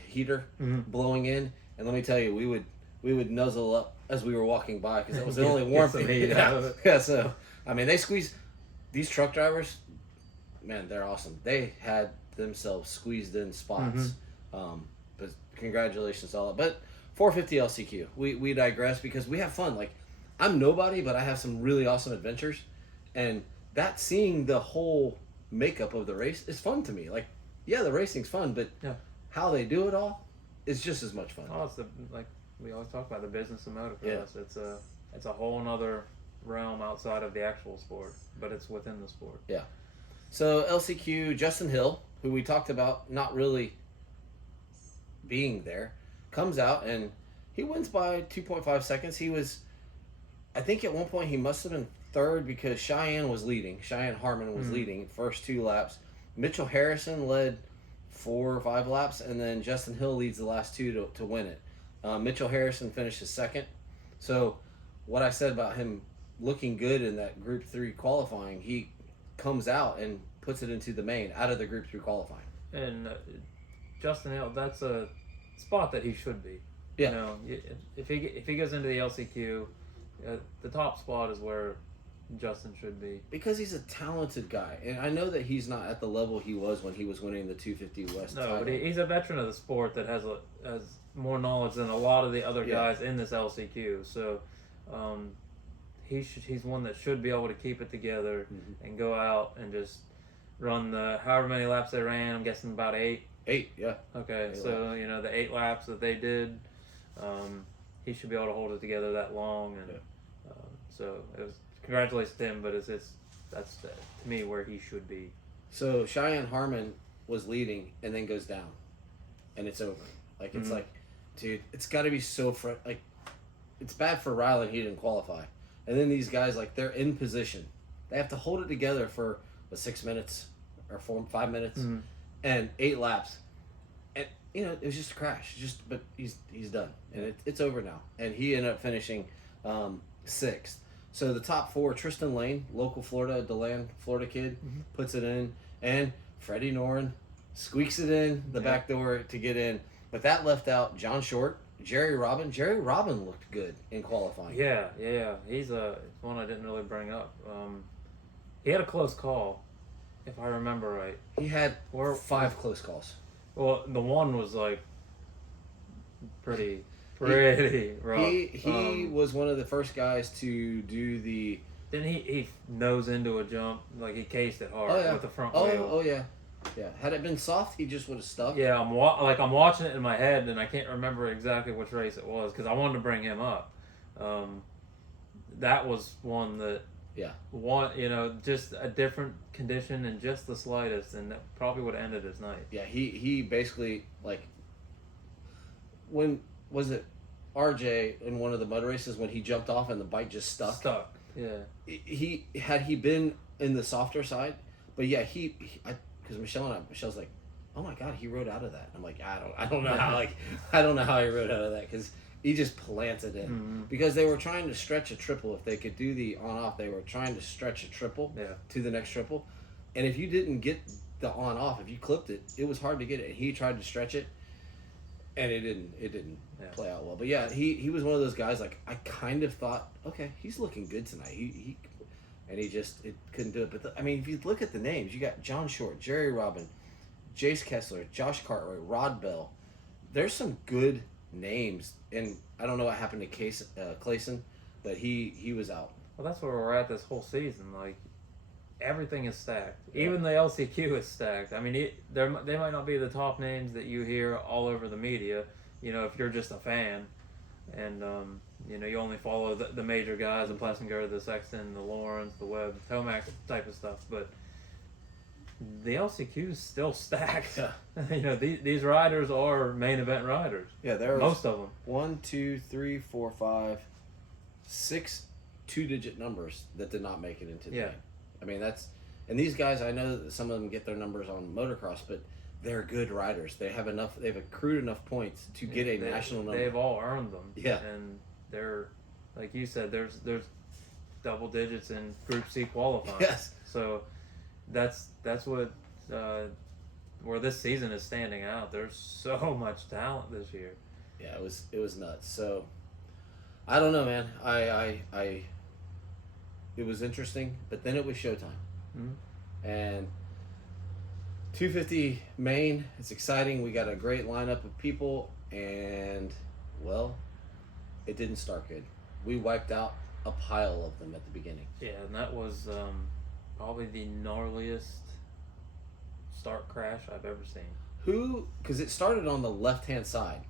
heater blowing in. And let me tell you, we would nuzzle up as we were walking by because that was the only warmth they needed. Yeah, so I mean, they squeezed these truck drivers. Man, they're awesome. They had themselves squeezed in spots. But congratulations to all. But 450 LCQ. We digress because we have fun. Like, I'm nobody, but I have some really awesome adventures, and that seeing the whole makeup of the race is fun to me. Like, yeah, the racing's fun, but how they do it all is just as much fun. Oh, it's like we always talk about the business of motocross. It's a whole nother realm outside of the actual sport, but it's within the sport. Yeah. So LCQ, Justin Hill, who we talked about not really being there, comes out and he wins by 2.5 seconds. He was, I think at one point he must have been third because Cheyenne Harmon was leading first 2 laps. Mitchell Harrison led 4 or 5 laps, and then Justin Hill leads the last 2 to win it. Mitchell Harrison finishes second. So what I said about him looking good in that Group 3 qualifying, he comes out and puts it into the main out of the Group 3 qualifying. And Justin Hill, that's a spot that he should be. Yeah. You know, if he goes into the LCQ, the top spot is where Justin should be. Because he's a talented guy. And I know that he's not at the level he was when he was winning the 250 West title. But he's a veteran of the sport that has more knowledge than a lot of the other guys in this LCQ. So he's one that should be able to keep it together and go out and just run the however many laps they ran. I'm guessing about 8. 8, yeah. Okay, 8 so laps. you know the 8 laps that they did, he should be able to hold it together that long, and so it was congratulations to him. But that's to me where he should be. So Cheyenne Harmon was leading and then goes down, and it's over. Like it's like, dude, it's got to be so like, it's bad for Rylan. He didn't qualify, and then these guys like they're in position, they have to hold it together for 6 minutes or 5 minutes. And 8 laps, and you know it was just a crash. But he's done, and it's over now. And he ended up finishing 6th. So the top 4: Tristan Lane, local DeLand, Florida kid, puts it in, and Freddie Noren squeaks it in the back door to get in. But that left out John Short, Jerry Robin. Jerry Robin looked good in qualifying. Yeah. He's one I didn't really bring up. He had a close call. If I remember right, He had 5 close calls. Well, the one was like pretty rough. He was one of the first guys to do the. Then he nose into a jump, like he cased it hard with the front wheel. wheel. Oh yeah. Had it been soft, he just would have stuck. Yeah, I'm watching it in my head, and I can't remember exactly which race it was because I wanted to bring him up. That was one that. Yeah. Just a different condition and just the slightest, and that probably would have ended his night. Yeah, he basically, like, when, was it RJ in one of the mud races when he jumped off and the bike just stuck? Yeah. He been in the softer side, but yeah, because Michelle's like, oh my God, he rode out of that. I'm like, I don't know how, I don't know how he rode out of that, because He just planted it because they were trying to stretch a triple. If they could do the on-off, they were trying to stretch a triple to the next triple. And if you didn't get the on-off, if you clipped it, it was hard to get it. He tried to stretch it, and it didn't play out well. But yeah, he was one of those guys, like, I kind of thought, okay, he's looking good tonight. He couldn't do it. But I mean, if you look at the names, you got John Short, Jerry Robin, Jace Kessler, Josh Cartwright, Rod Bell. There's some good names, and I don't know what happened to Clayson, but he was out. Well, that's where we're at this whole season. Like, everything is stacked. Even the LCQ is stacked. I mean, they might not be the top names that you hear all over the media, if you're just a fan, and you only follow the major guys, the Plessinger, the Sexton, the Lawrence, the Webb, the Tomac type of stuff, but the LCQ is still stacked. Yeah. These riders are main event riders. Yeah, there are most of them. 1, 2, 3, 4, 5, 6 two-digit numbers that did not make it into the game. I mean, and these guys, I know that some of them get their numbers on motocross, but they're good riders. They've accrued enough points to get a national number. They've all earned them. Yeah. And they're, like you said, there's double digits in Group C qualifying. Yes. So that's what where this season is standing out. There's so much talent this year. Yeah, it was nuts. So I don't know, man. It was interesting, but then it was showtime. And 250 main, it's exciting. We got a great lineup of people, and well, it didn't start good. We wiped out a pile of them at the beginning. Yeah, and that was probably the gnarliest start crash I've ever seen. Because it started on the left-hand side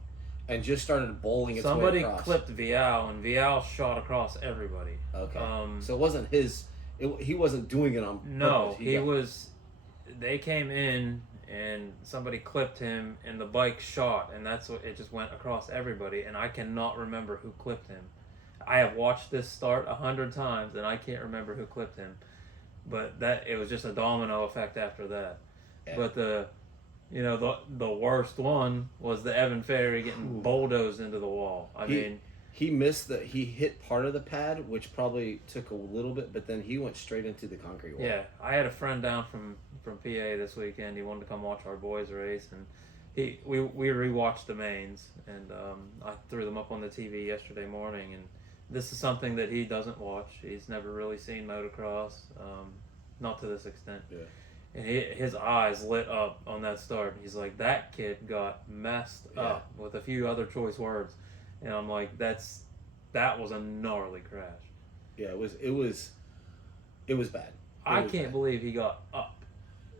and just started bowling its way Somebody across. clipped Vial, and Vial shot across everybody. Okay. So it wasn't he wasn't doing it on purpose. No, they came in, and somebody clipped him, and the bike shot, and that's what it just went across everybody, and I cannot remember who clipped him. I have watched this start 100 times, and I can't remember who clipped him. But it was just a domino effect after that. Yeah. But the worst one was the Evan Ferry getting bulldozed into the wall. He missed he hit part of the pad, which probably took a little bit, but then he went straight into the concrete wall. Yeah, I had a friend down from PA this weekend. He wanted to come watch our boys race, and we rewatched the mains, and I threw them up on the TV yesterday morning, and this is something that he doesn't watch. He's never really seen motocross, not to this extent. Yeah. And his eyes lit up on that start. He's like, that kid got messed up, with a few other choice words. And I'm like, that was a gnarly crash. Yeah, it was bad. I can't believe he got up.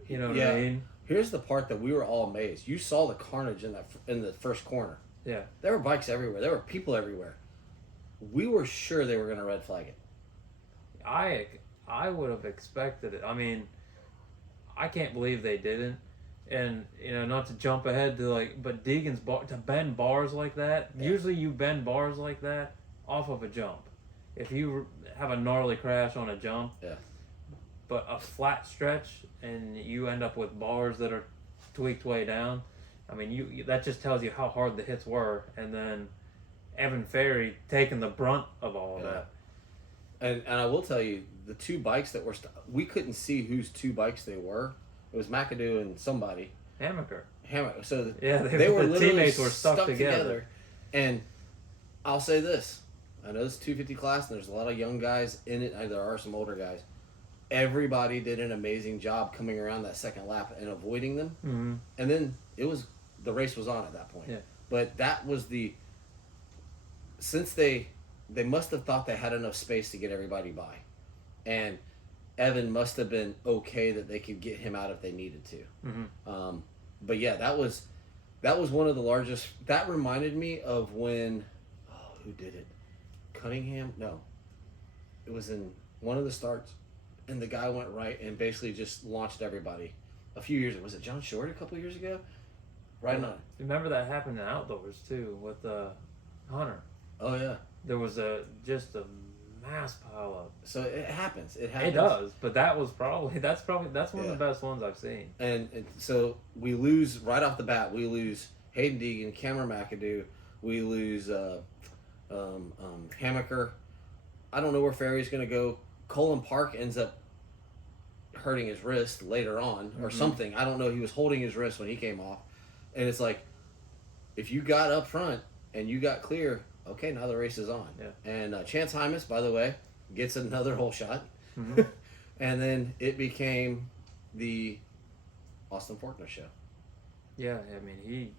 You know what I mean? Here's the part that we were all amazed. You saw the carnage in the first corner. Yeah. There were bikes everywhere. There were people everywhere. We were sure they were going to red flag it. I would have expected it. I mean, I can't believe they didn't. And, not to jump ahead but Deegan's to bend bars like that, usually you bend bars like that off of a jump. If you have a gnarly crash on a jump, but a flat stretch and you end up with bars that are tweaked way down, I mean, that just tells you how hard the hits were. And then Evan Ferry taking the brunt of all of that. And I will tell you, the two bikes that were we couldn't see whose two bikes they were. It was McAdoo and somebody. Hammaker. So they were the literally teammates were stuck together. And I'll say this. I know it's 250 class, and there's a lot of young guys in it. There are some older guys. Everybody did an amazing job coming around that second lap and avoiding them. Mm-hmm. And then the race was on at that point. Yeah. But that was since they must have thought they had enough space to get everybody by. And Evan must have been okay that they could get him out if they needed to. Mm-hmm. But yeah, that was one of the largest. That reminded me of when, who did it? Cunningham? No, it was in one of the starts, and the guy went right and basically just launched everybody. A few years ago, was it John Short a couple years ago? Right on. Remember that happened in outdoors too with Hunter. Oh yeah. There was just a mass pile up. So it happens. It does, but that's one of the best ones I've seen. And so we lose right off the bat. We lose Hayden Deegan, Cameron McAdoo. We lose Hammaker. I don't know where Ferry's going to go. Colin Park ends up hurting his wrist later on or something. I don't know. He was holding his wrist when he came off. And it's like, if you got up front and you got clear, okay, now the race is on. Yeah. And Chance Hymas, by the way, gets another whole shot. Mm-hmm. And then it became the Austin Faulkner show. Yeah, I mean, he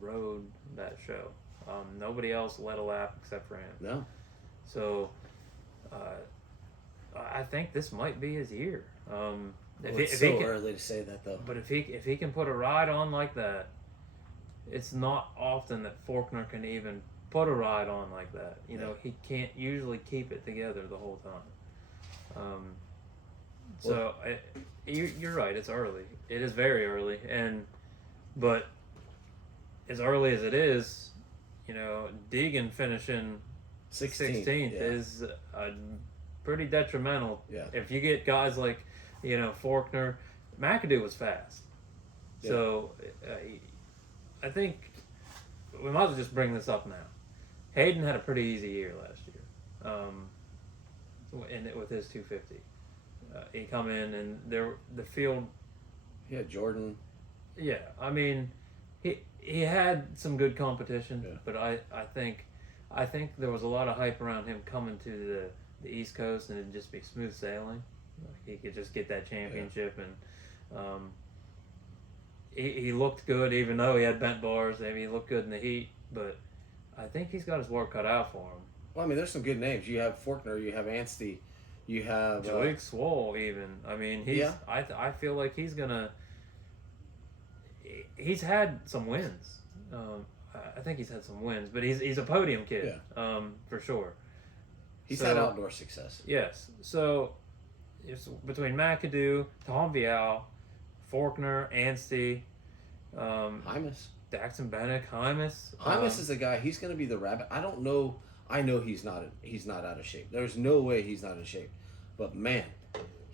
rode that show. Nobody else led a lap except for him. No. So, I think this might be his year. It's so early to say that, though. But if he can put a ride on like that, it's not often that Faulkner can even put a ride on like that. You know, he can't usually keep it together the whole time. You're right. It's early. It is very early, but as early as it is, you know, Deegan finishing 16th is pretty detrimental. Yeah. If you get guys like, you know, Faulkner, McAdoo was fast. Yeah. So I think we might as well just bring this up now. Hayden had a pretty easy year last year, with his 250. He come in and the field. Yeah, Jordan. Yeah, I mean, he had some good competition, but I think there was a lot of hype around him coming to the East Coast, and it'd just be smooth sailing. He could just get that championship, and he looked good, even though he had bent bars. I mean, he looked good in the heat, but I think he's got his work cut out for him. Well, I mean, there's some good names. You have Faulkner, you have Anstey, you have Joik Swoll, even. I mean, I feel like he's gonna. He's had some wins. I think he's had some wins, but he's a podium kid, for sure. He's had outdoor success. Yes. So it's between McAdoo, Tom Vial, Faulkner, Anstey, Hymas. Daxton Bennick, Hymas. Hymas is a guy. He's going to be the rabbit. I don't know. I know he's not out of shape. There's no way he's not in shape. But man,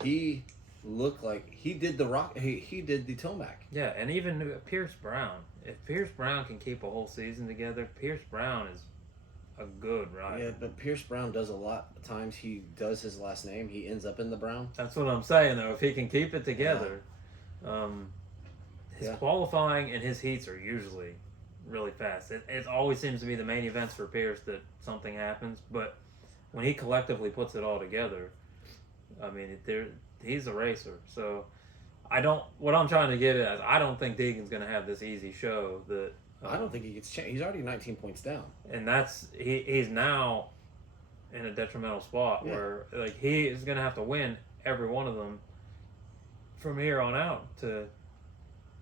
he looked like he did the rock. He did the Tomac. Yeah, and even Pierce Brown. If Pierce Brown can keep a whole season together, Pierce Brown is a good rider. Yeah, but Pierce Brown does a lot of times. He does his last name. He ends up in the Brown. That's what I'm saying, though. If he can keep it together, his qualifying and his heats are usually really fast. It always seems to be the main events for Pierce that something happens, but when he collectively puts it all together, I mean, he's a racer. So what I'm trying to get at is I don't think Deegan's going to have this easy show that. I don't think he gets changed. He's already 19 points down. And he's now in a detrimental spot where like he is going to have to win every one of them from here on out to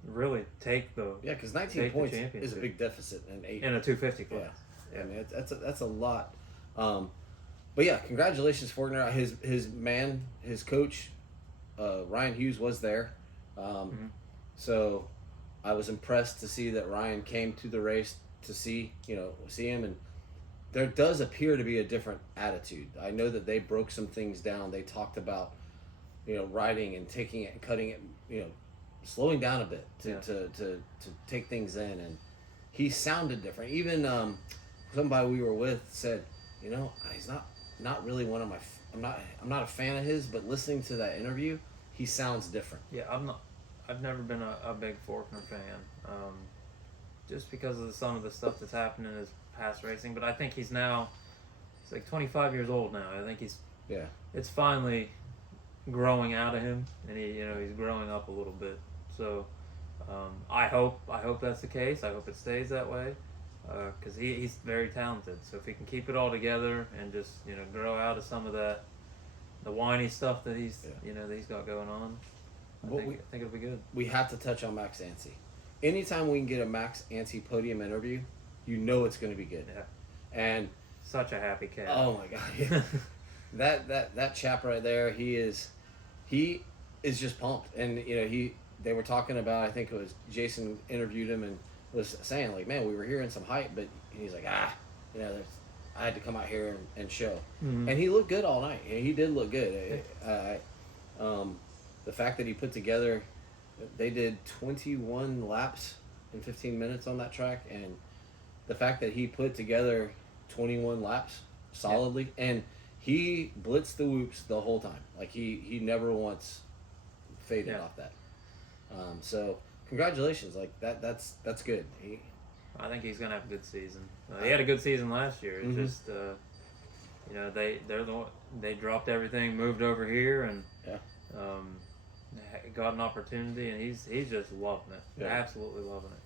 really take the because 19 points is a big deficit in a 250 class. Yeah, I mean that's a lot. But yeah, congratulations, Faulkner. His coach, Ryan Hughes was there. So I was impressed to see that Ryan came to the race to see him, and there does appear to be a different attitude. I know that they broke some things down. They talked about, riding and taking it and cutting it, slowing down a bit to take things in, and he sounded different. Even somebody we were with said, he's not really one of my. I'm not a fan of his, but listening to that interview, he sounds different. Yeah, I've never been a big Faulkner fan, just because of some of the stuff that's happened in his past racing. But I think he's like 25 years old now. I think it's finally growing out of him, and he's growing up a little bit. So I hope that's the case. I hope it stays that way, because he's very talented. So if he can keep it all together and just grow out of some of the whiny stuff that he's that he's got going on. I think it'll be good. We have to touch on Max Anstie. Anytime we can get a Max Anstie podium interview, it's going to be good. Yeah. And such a happy cat. Oh my God. that chap right there, he is just pumped. And they were talking about, I think it was Jason interviewed him and was saying like, man, we were hearing some hype, but he's like, I had to come out here and show. Mm-hmm. And he looked good all night. He did look good. The fact that he put together, they did 21 laps in 15 minutes on that track, and the fact that he put together 21 laps solidly, and he blitzed the whoops the whole time. Like he never once faded off that. So congratulations, like that's good. I think he's gonna have a good season. He had a good season last year. It's just they dropped everything, moved over here, and got an opportunity, and he's just loving it. Absolutely loving it.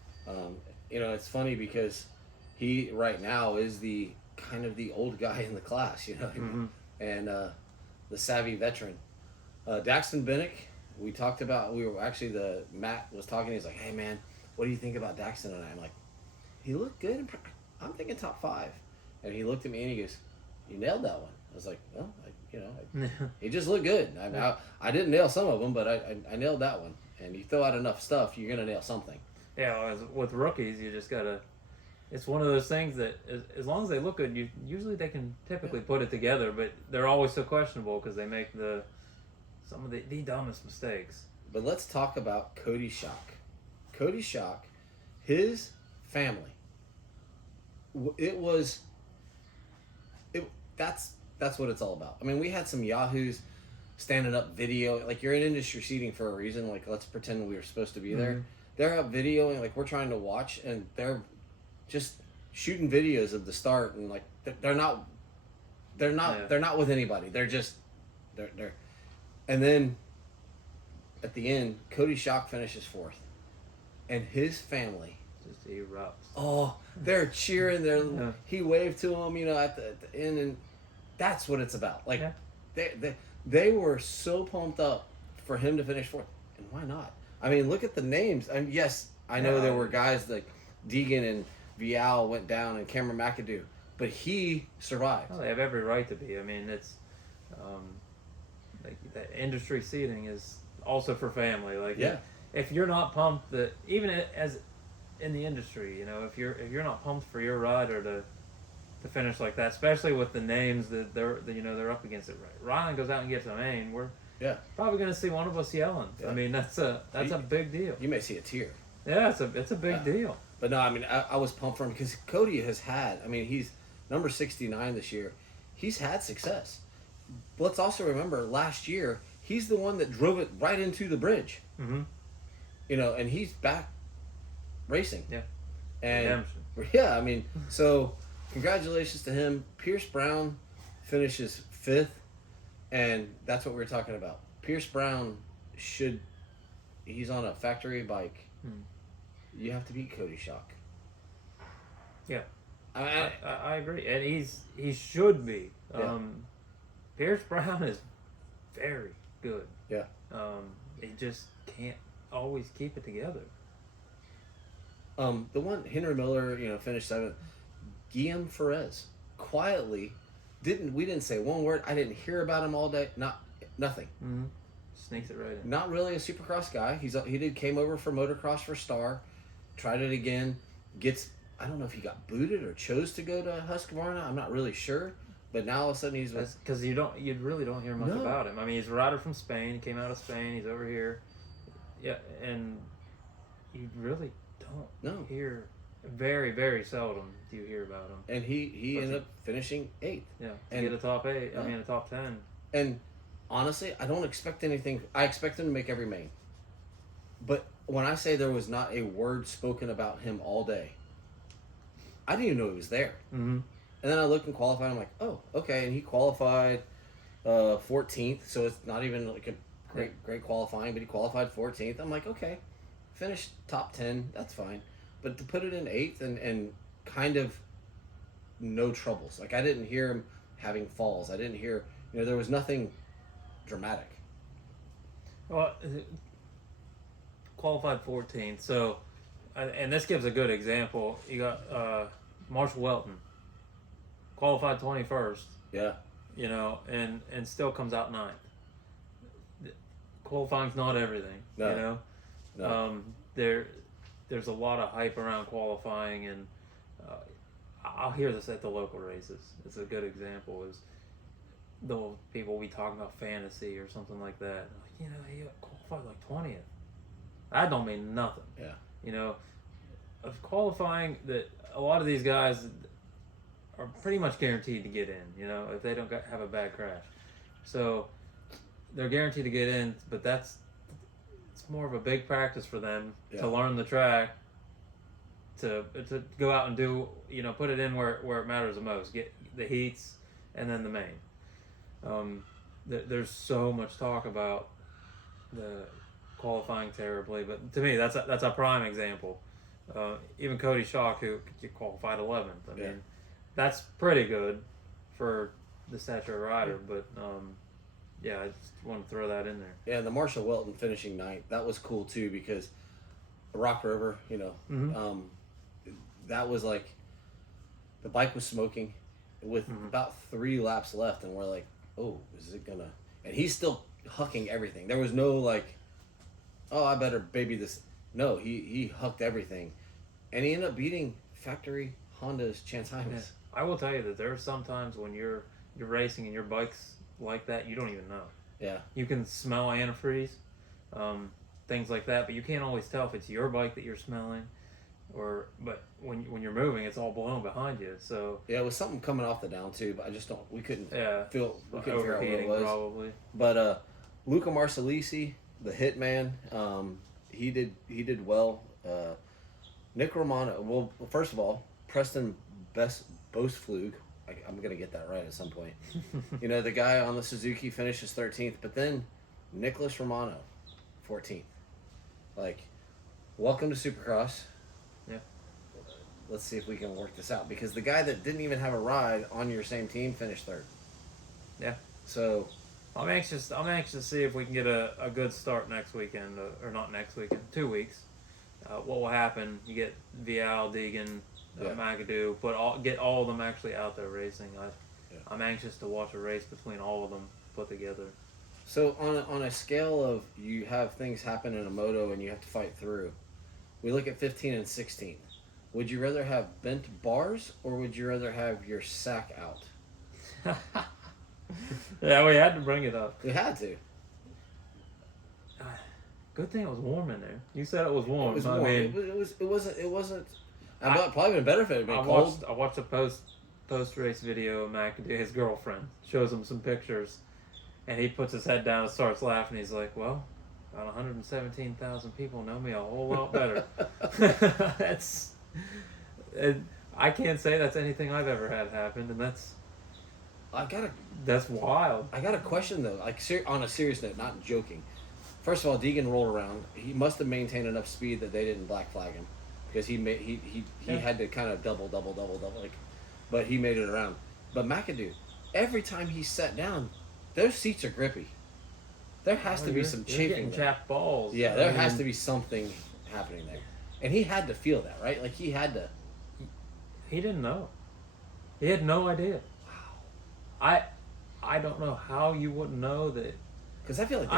It's funny because he right now is the kind of the old guy in the class, and the savvy veteran. Daxton Bennick, we talked about. Matt was talking. He's like, "Hey man, what do you think about Daxton?" And I'm like, "He looked good. I'm thinking top 5." And he looked at me and he goes, "You nailed that one." I was like, "Well, he just looked good." I didn't nail some of them, but I nailed that one. And you throw out enough stuff, you're gonna nail something. Yeah, with rookies, you just gotta. It's one of those things that as long as they look good, usually they can typically put it together. But they're always so questionable because they make some of the dumbest mistakes. But let's talk about Cody Schock. Cody Schock, his family. That's what it's all about. I mean, we had some yahoos standing up video. Like, you're in industry seating for a reason. Like, let's pretend we were supposed to be there. They're up videoing, like we're trying to watch, and they're just shooting videos of the start, and like they're not with anybody. They're and then at the end, Cody Schock finishes 4th, and his family just erupts. Oh, they're cheering. He waved to them, at the end, and that's what it's about. Like they were so pumped up for him to finish 4th, and why not? I mean, look at the names. I mean, yes, I know there were guys like Deegan and Vial went down, and Cameron McAdoo, but he survived. Well, they have every right to be. I mean, it's like that industry seating is also for family. Like, if you're not pumped, that even as in the industry, if you're not pumped for your rider to finish like that, especially with the names that they're up against it. Right, Rylan goes out and gets a main. We're probably going to see one of us yelling. I mean, that's a big deal. You may see a tear. Yeah, it's a big deal. But no, I mean, I was pumped for him because Cody has had. I mean, he's number 69 this year. He's had success. But let's also remember last year he's the one that drove it right into the bridge. And he's back racing. Yeah. And redemption. I mean, so congratulations to him. Pierce Brown finishes 5th, and that's what we were talking about. Pierce Brown he's on a factory bike. You have to beat Cody Schock. Yeah. I agree. And he should be. Pierce Brown is very good. Yeah. He just can't always keep it together. The one Henry Miller, finished 7th. Guillaume Ferez quietly we didn't say one word. I didn't hear about him all day. Nothing. Sneaks it right in. Not really a Supercross guy. Came over for motocross for Star, tried it again. I don't know if he got booted or chose to go to Husqvarna. I'm not really sure. But now all of a sudden he's because you really don't hear much about him. I mean, he's a rider from Spain. He came out of Spain. He's over here. Yeah, and you really don't hear. Very, very seldom do you hear about him. And he ended up finishing 8th. Yeah, to get a top 8. I mean, a top 10. And honestly, I don't expect anything. I expect him to make every main. But when I say there was not a word spoken about him all day, I didn't even know he was there. And then I looked and qualified. I'm like, oh, okay. And he qualified 14th, so it's not even like a great qualifying, but he qualified 14th. I'm like, okay, finished top 10. That's fine. But to put it in 8th and kind of no troubles. Like, I didn't hear him having falls. I didn't hear, there was nothing dramatic. Well, qualified 14th. So, and this gives a good example. You got Marshall Welton, qualified 21st. Yeah. And still comes out 9th. Qualifying's not everything. No. No. There's a lot of hype around qualifying, and I'll hear this at the local races. It's a good example. Is the people we talk about fantasy or something like that. He qualified like 20th. That don't mean nothing. Yeah. Of qualifying, that a lot of these guys are pretty much guaranteed to get in. You know, if they don't have a bad crash, so they're guaranteed to get in. But it's more of a big practice for them to learn the track, to go out and do, you know, put it in where it matters the most, get the heats and then the main. There's so much talk about the qualifying terribly, but to me that's a prime example. Even Cody Schock, who qualified 11th, I mean, that's pretty good for the stature rider. But I just want to throw that in there. Yeah, the Marshall Welton finishing ninth, that was cool too, because Rock River, you know, that was like, the bike was smoking with about 3 laps left, and we're like, oh, is it gonna? And he's still hucking everything. There was no like, oh, I better baby this. No, he hucked everything, and he ended up beating factory Honda's Chance Hymas. Yeah. I will tell you that there are some times when you're racing and your bike's like that, you don't even know. Yeah. You can smell antifreeze, things like that, but you can't always tell if it's your bike that you're smelling, but when you're moving, it's all blown behind you. So yeah, it was something coming off the down tube. We couldn't figure out what overheating it was. Probably. But Luca Marsalisi, the hitman, he did well. Nick Romano. Well, first of all, Preston Bosflug. I'm gonna get that right at some point. You know, the guy on the Suzuki finishes 13th, but then Nicholas Romano, 14th. Like, welcome to Supercross. Yeah. Let's see if we can work this out, because the guy that didn't even have a ride on your same team finished 3rd. Yeah. So I'm anxious to see if we can get a good start next weekend, or not next weekend, 2 weeks. What will happen? You get Vial, Deegan, McAdoo, but get all of them actually out there racing. I'm anxious to watch a race between all of them put together. So on a scale of, you have things happen in a moto and you have to fight through, we look at 15 and 16. Would you rather have bent bars, or would you rather have your sack out? Yeah, we had to bring it up. We had to. Good thing it was warm in there. You said it was warm. It was warm. I mean, it wasn't. I thought probably been better if it had been cold. I watched a post race video of McAdoo. His girlfriend shows him some pictures, and he puts his head down and starts laughing. He's like, "Well, about 117,000 people know me a whole lot better." I can't say that's anything I've ever had happen, and that's wild. I got a question though. Like, on a serious note, not joking. First of all, Deegan rolled around. He must have maintained enough speed that they didn't black flag him, because he had to kind of double, like, but he made it around. But McAdoo, every time he sat down, those seats are grippy. There has to be some chafing. Chapped balls. Yeah, there has to be something happening there, and he had to feel that, right? Like, he had to. He didn't know. He had no idea. Wow. I don't know how you wouldn't know that. Because I feel like,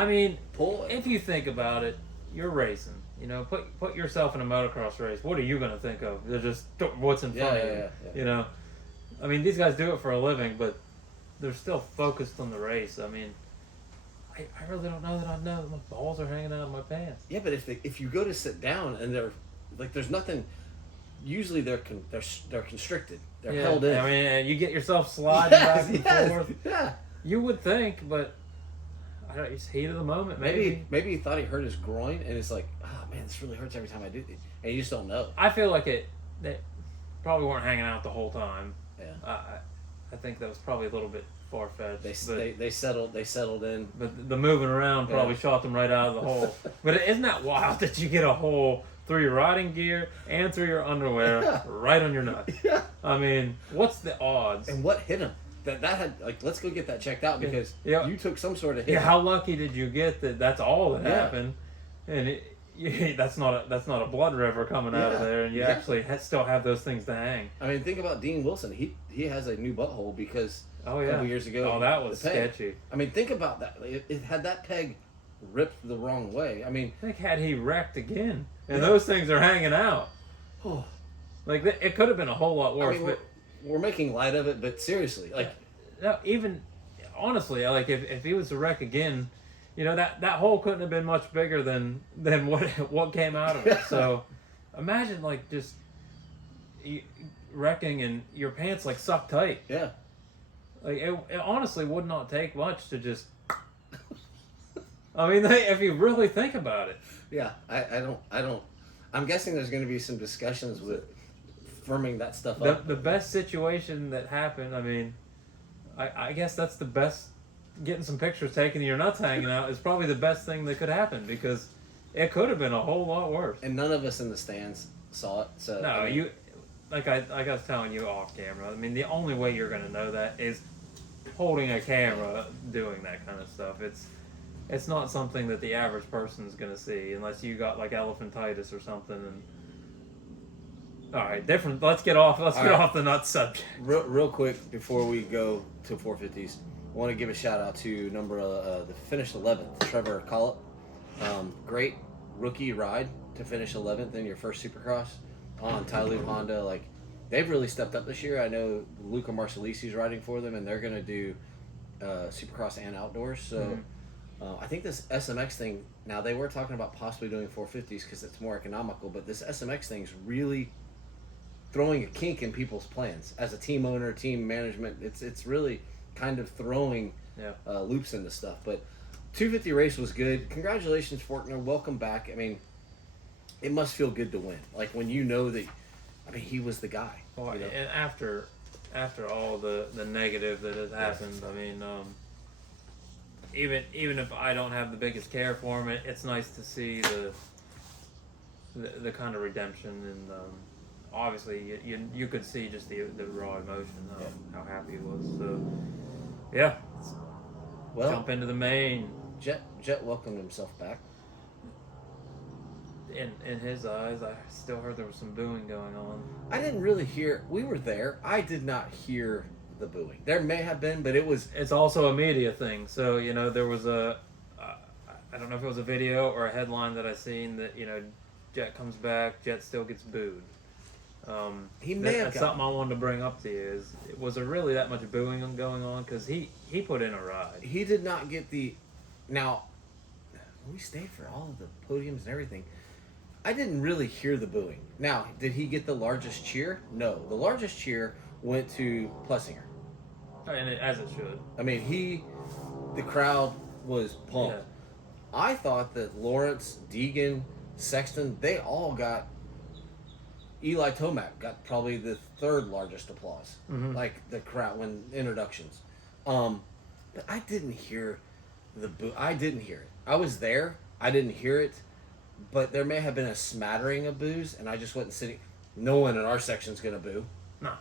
if you think about it, you're racing. You know, put yourself in a motocross race. What are you going to think of? They're just what's in front of you. Yeah. You know, I mean, these guys do it for a living, but they're still focused on the race. I mean, I really don't know that I know that my balls are hanging out of my pants. Yeah, but if you go to sit down and they're like, there's nothing. Usually they're constricted. They're held in. I mean, you get yourself sliding back and forth. Yeah. You would think, but I don't. It's heat of the moment. Maybe he thought he hurt his groin, and it's like, oh man, this really hurts every time I do this, and you just don't know. I feel like they probably weren't hanging out the whole time. Yeah. I think that was probably a little bit far fetched. They settled in. But the moving around probably shot them right out of the hole. But isn't that wild that you get a hole through your riding gear and through your underwear right on your nuts? Yeah. I mean, what's the odds? And what hit him? That had, like, let's go get that checked out, because you took some sort of hit. Yeah, how lucky did you get that? That's all that happened, and that's not a blood river coming out of there, and you actually still have those things to hang. I mean, think about Dean Wilson. He has a new butthole because a couple years ago. Oh, that was sketchy. I mean, think about that. It had that peg ripped the wrong way. I mean, I think had he wrecked again, and those things are hanging out. Like, it could have been a whole lot worse. I mean, but we're making light of it, but seriously, like, no, even honestly, like, if he was to wreck again, you know, that hole couldn't have been much bigger than what came out of it. So imagine, like, just wrecking and your pants like suck tight. Yeah. Like it honestly would not take much to just. I mean, if you really think about it. Yeah, I don't. I'm guessing there's going to be some discussions with firming that stuff up. The best situation that happened. I mean, I guess that's the best. Getting some pictures taken, and your nuts hanging out is probably the best thing that could happen because it could have been a whole lot worse. And none of us in the stands saw it. So No, I mean, you. Like I was telling you off camera. I mean, the only way you're going to know that is holding a camera doing that kind of stuff. It's not something that the average person's going to see unless you got like elephantitis or something. And all right, different. Let's get off the nut subject. Real quick before we go to 450s, I want to give a shout out to the finished 11th, Trevor Collett. Great rookie ride to finish 11th in your first Supercross on Tyloo Honda. Like, they've really stepped up this year. I know Luca Marsalisi's riding for them, and they're going to do Supercross and outdoors. So I think this SMX thing, now they were talking about possibly doing 450s because it's more economical, but this SMX thing's really throwing a kink in people's plans. As a team owner, team management, it's really kind of throwing loops into stuff. But 250 race was good. Congratulations, Forkner. Welcome back. I mean, it must feel good to win. Like, when you know that, I mean, he was the guy. Well, you know? and after all the negative that has happened, I mean, even if I don't have the biggest care for him, it's nice to see the kind of redemption, and obviously you could see just the raw emotion of how happy he was. So yeah, Well, jump into the main. Jett welcomed himself back. In his eyes, I still heard there was some booing going on. I didn't really hear. We were there. I did not hear the booing. There may have been, but it was. It's also a media thing. So, there was I don't know if it was a video or a headline that I seen that, Jett comes back, Jett still gets booed. He may have That's something I wanted to bring up to you. Was there really that much booing going on? Because he put in a ride. He did not get the. Now, we stayed for all of the podiums and everything. I didn't really hear the booing. Now, did he get the largest cheer? No. The largest cheer went to Plessinger. And as it should. I mean, the crowd was pumped. Yeah. I thought that Lawrence, Deegan, Sexton, they all got. Eli Tomac got probably the third largest applause. Mm-hmm. Like the crowd when introductions. But I didn't hear the boo. I didn't hear it. I was there. I didn't hear it. But there may have been a smattering of boos, and I just wasn't sitting. No one in our section's gonna boo. No.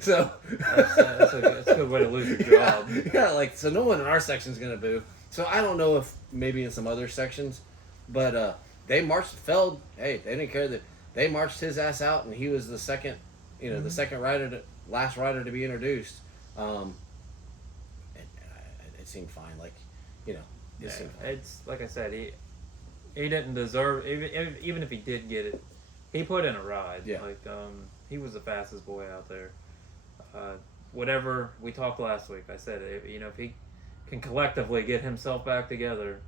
So that's a good way to lose your job. Yeah, so no one in our section's gonna boo. So I don't know if maybe in some other sections, but they marched Feld. Hey, they didn't care that they marched his ass out, and he was the second, the second last rider to be introduced. It seemed fine. It seemed fine. It's like I said, he didn't deserve, even if he did get it, he put in a ride. Yeah. He was the fastest boy out there. Whatever we talked last week, I said, if he can collectively get himself back together,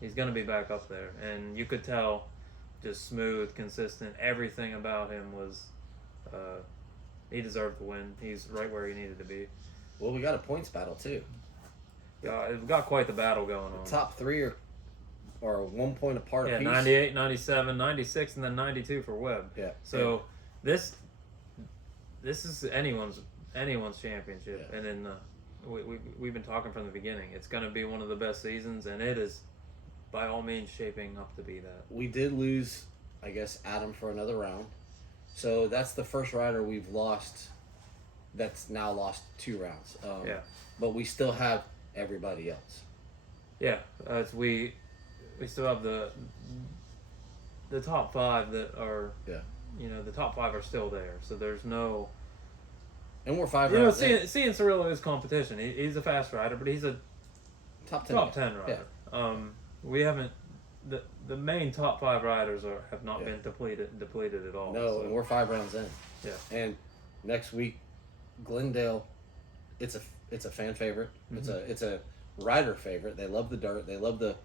he's going to be back up there. And you could tell, just smooth, consistent, everything about him was, he deserved to win. He's right where he needed to be. Well, we got a points battle too. We've got quite the battle going on. The top three are 1 point apart apiece. 98, 97, 96, and then 92 for Webb. Yeah. So this is anyone's championship, Yeah. and then we've been talking from the beginning. It's going to be one of the best seasons, and it is by all means shaping up to be that. We did lose, I guess, Adam for another round. So that's the first rider we've lost that's now lost 2 rounds. But we still have everybody else. Yeah, we still have the top 5 that are, the top 5 are still there. So there's no... And we're 5 rounds seeing Cirillo is competition. He's a fast rider, but he's a top 10 rider. Yeah. We haven't... The main top 5 riders have not been depleted at all. No, and we're 5 rounds in. Yeah. And next week, Glendale, it's a fan favorite. Mm-hmm. It's a rider favorite. They love the dirt. They love the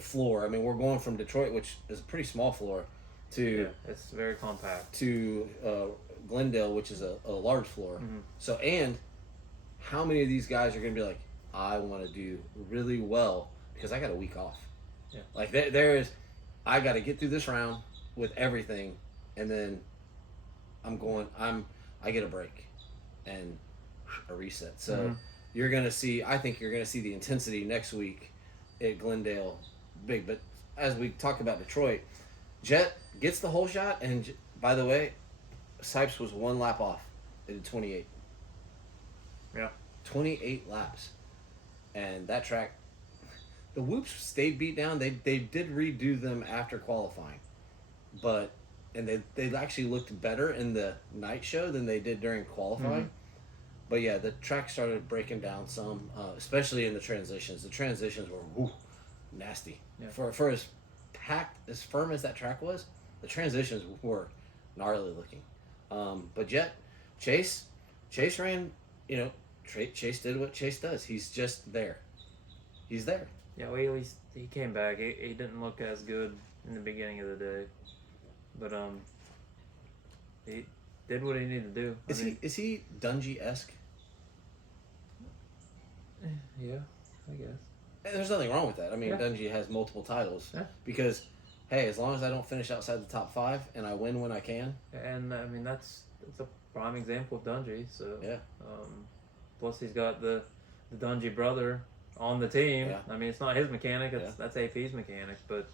floor. I mean, we're going from Detroit, which is a pretty small floor, to it's very compact. to Glendale, which is a large floor. Mm-hmm. So, and how many of these guys are going to be like, I want to do really well because I got a week off. Yeah. Like there is, I got to get through this round with everything, and then I get a break and a reset. So you're going to see, I think you're going to see the intensity next week at Glendale big. But as we talk about Detroit, Jett gets the whole shot, and by the way, Sipes was 1 lap off. They did 28. Yeah. 28 laps. And that track, the whoops stayed beat down. They did redo them after qualifying. And they actually looked better in the night show than they did during qualifying. But yeah, the track started breaking down some, especially in the transitions. The transitions were nasty. Yeah. For as packed, as firm as that track was, the transitions were gnarly looking. But Jett, Chase ran, Chase did what Chase does. He's just there. He's there. Yeah, well, at least he came back. He didn't look as good in the beginning of the day, but he did what he needed to do. Is he Dungey-esque? Yeah, I guess. And there's nothing wrong with that. I mean, Yeah. Dungey has multiple titles because, hey, as long as I don't finish outside the top 5 and I win when I can. And I mean that's a prime example of Dungey. So yeah. Plus he's got the Dungey brother on the team. Yeah. I mean it's not his mechanic. That's AP's mechanic, but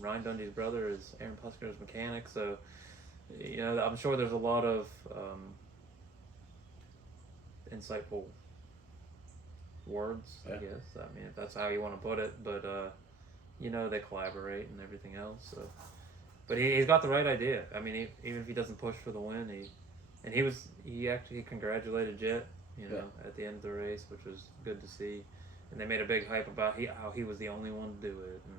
Ryan Dungey's brother is Aaron Pusker's mechanic. So I'm sure there's a lot of insightful words, I guess. I mean, if that's how you want to put it, but they collaborate and everything else. So, but he's got the right idea. I mean, even if he doesn't push for the win, he actually congratulated Jett, at the end of the race, which was good to see. And they made a big hype about how he was the only one to do it, and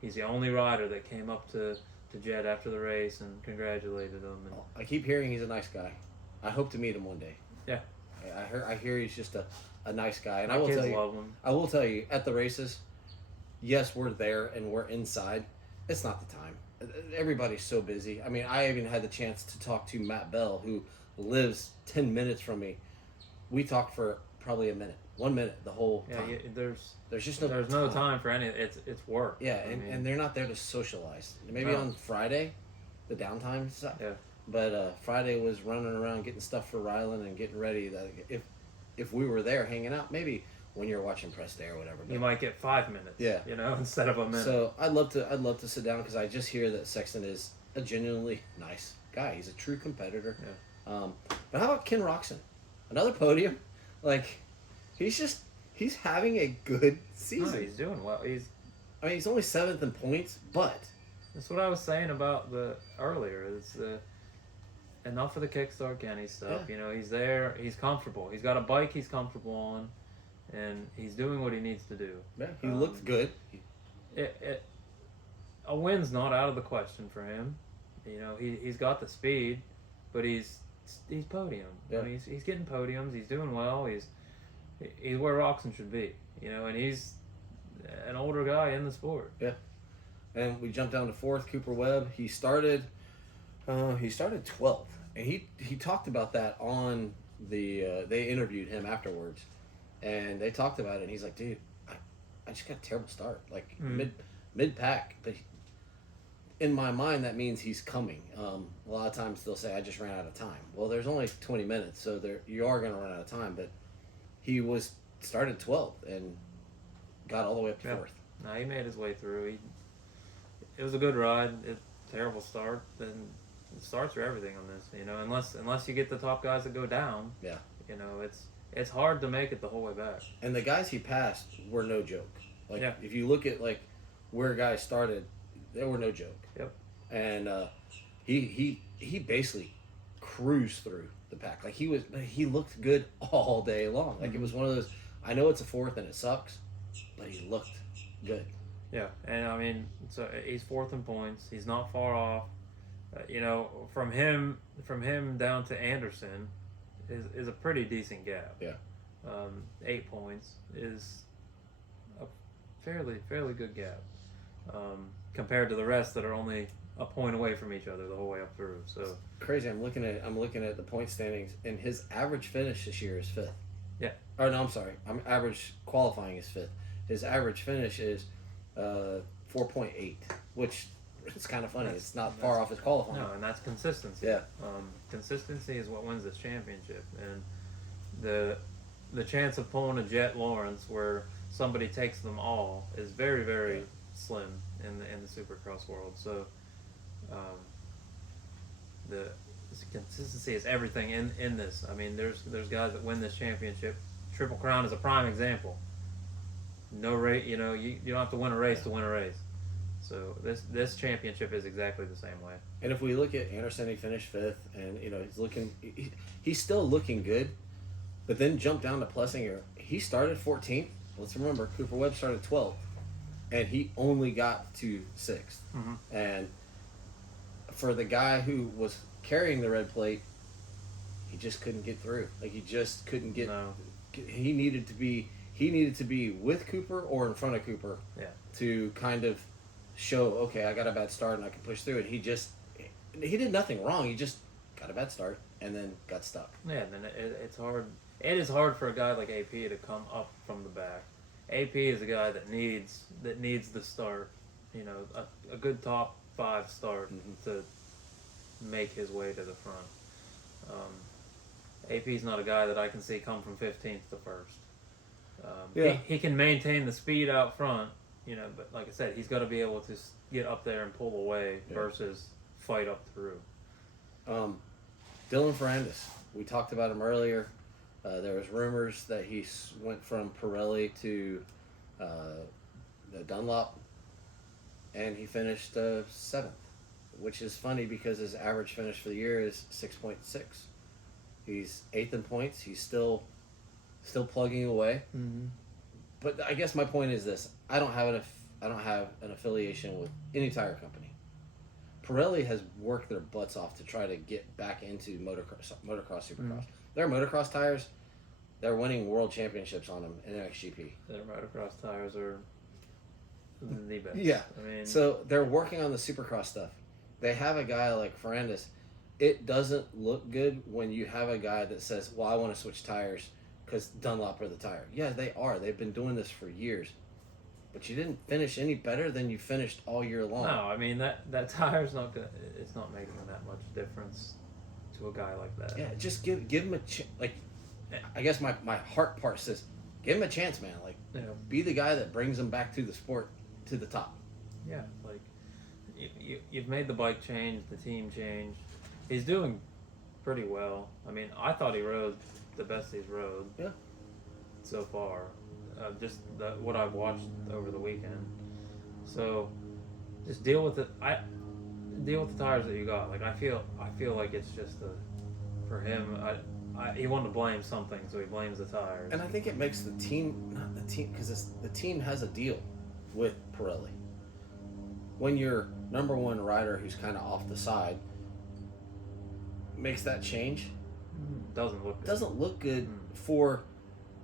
he's the only rider that came up to Jett after the race and congratulated him. And I keep hearing he's a nice guy. I hope to meet him one day. Yeah. I hear he's just a nice guy, and My kids love him. I will tell you at the races, yes, we're there and we're inside. It's not the time. Everybody's so busy. I mean, I even had the chance to talk to Matt Bell, who lives 10 minutes from me. We talked for probably 1 minute the whole time. Yeah, there's just no time for any. It's work. Yeah, and they're not there to socialize. Maybe on Friday, the downtime stuff. Yeah. But Friday was running around getting stuff for Rylan and getting ready. That if we were there hanging out, maybe when you're watching press day or whatever, you might get 5 minutes. Yeah. Instead of a minute. So I'd love to sit down because I just hear that Sexton is a genuinely nice guy. He's a true competitor. Yeah. But how about Ken Roxon? Another podium. Like he's having a good season. No, he's doing well. He's only 7th in points, but that's what I was saying about earlier. It's enough of the kickstart Kenny stuff. Yeah. He's there. He's comfortable. He's got a bike he's comfortable on, and he's doing what he needs to do. Yeah, he looks good. A win's not out of the question for him. He's got the speed, but he's podium. Yeah. He's getting podiums. He's doing well. He's where Roxon should be. And he's an older guy in the sport. Yeah. And we jumped down to 4th, Cooper Webb. He started 12th, and he talked about that on the. They interviewed him afterwards, and they talked about it. And he's like, "Dude, I just got a terrible start, like mid pack." But in my mind, that means he's coming. A lot of times they'll say, "I just ran out of time." Well, there's only 20 minutes, so you are going to run out of time. But he started 12th and got all the way up to 4th. No, he made his way through. It was a good ride. Terrible start. Then starts are everything on this. Unless you get the top guys that go down. Yeah. It's hard to make it the whole way back. And the guys he passed were no joke. If you look at where guys started, they were no joke. Yep. And he basically cruised through the pack. He looked good all day long. It was one of those. I know it's a 4th and it sucks, but he looked good. Yeah, and so he's 4th in points. He's not far off. From him down to Anderson is a pretty decent gap. Yeah. 8 points is a fairly good gap compared to the rest that are only a point away from each other the whole way up through. So crazy. I'm looking at the point standings, and his average finish this year is 5th. Yeah. Or no, I'm sorry. I'm average qualifying is 5th. His average finish is 4.8, which it's kind of funny. It's not far off his qualifying. No, and that's consistency. Yeah. Consistency is what wins this championship, and the chance of pulling a Jett Lawrence where somebody takes them all is very, very slim in the Supercross world. So, the consistency is everything in this. I mean, there's guys that win this championship. Triple Crown is a prime example. No race, you don't have to win a race to win a race. So this championship is exactly the same way. And if we look at Anderson, he finished 5th, and he's still looking good, but then jump down to Plessinger. He started 14th. Let's remember, Cooper Webb started 12th, and he only got to 6th. Mm-hmm. And for the guy who was carrying the red plate, he just couldn't get through. Like, he just couldn't get. No. He needed to be with Cooper or in front of Cooper. Yeah. To kind of show, okay, I got a bad start and I can push through it. He did nothing wrong. He just got a bad start and then got stuck. Yeah, and then it's hard. It is hard for a guy like AP to come up from the back. AP is a guy that needs the start. A good top 5 start to make his way to the front. AP's not a guy that I can see come from 15th to 1st. He can maintain the speed out front, but like I said, he's got to be able to get up there and pull away versus fight up through. Dylan Ferrandis, we talked about him earlier. There was rumors that he went from Pirelli to the Dunlop, and he finished 7th, which is funny because his average finish for the year is 6.6. He's 8th in points. He's still plugging away. Mm-hmm. But I guess my point is this: I don't have an affiliation with any tire company. Pirelli has worked their butts off to try to get back into motocross, supercross. Mm-hmm. Their motocross tires, they're winning world championships on them in XGP. Their motocross tires are the best. Yeah. I mean, so they're working on the supercross stuff. They have a guy like Ferrandis. It doesn't look good when you have a guy that says, well, I want to switch tires because Dunlop are the tire. Yeah, they are. They've been doing this for years. But you didn't finish any better than you finished all year long. No, I mean, that tire's not good. It's not making that much difference to a guy like that. Yeah, just give him a chance. Like, I guess my heart part says, give him a chance, man. Like, be the guy that brings him back to the sport, to the top. Yeah, like, you've made the bike change, the team change. He's doing pretty well. I mean, I thought he rode the best he's rode so far. Just what I've watched over the weekend. So, just deal with it. Deal with the tires that you got. Like, I feel like it's just for him. He wanted to blame something, so he blames the tires. And I think it makes the team, not the team, because the team has a deal with Pirelli. When your number one rider who's kind of off the side makes that change, doesn't look good for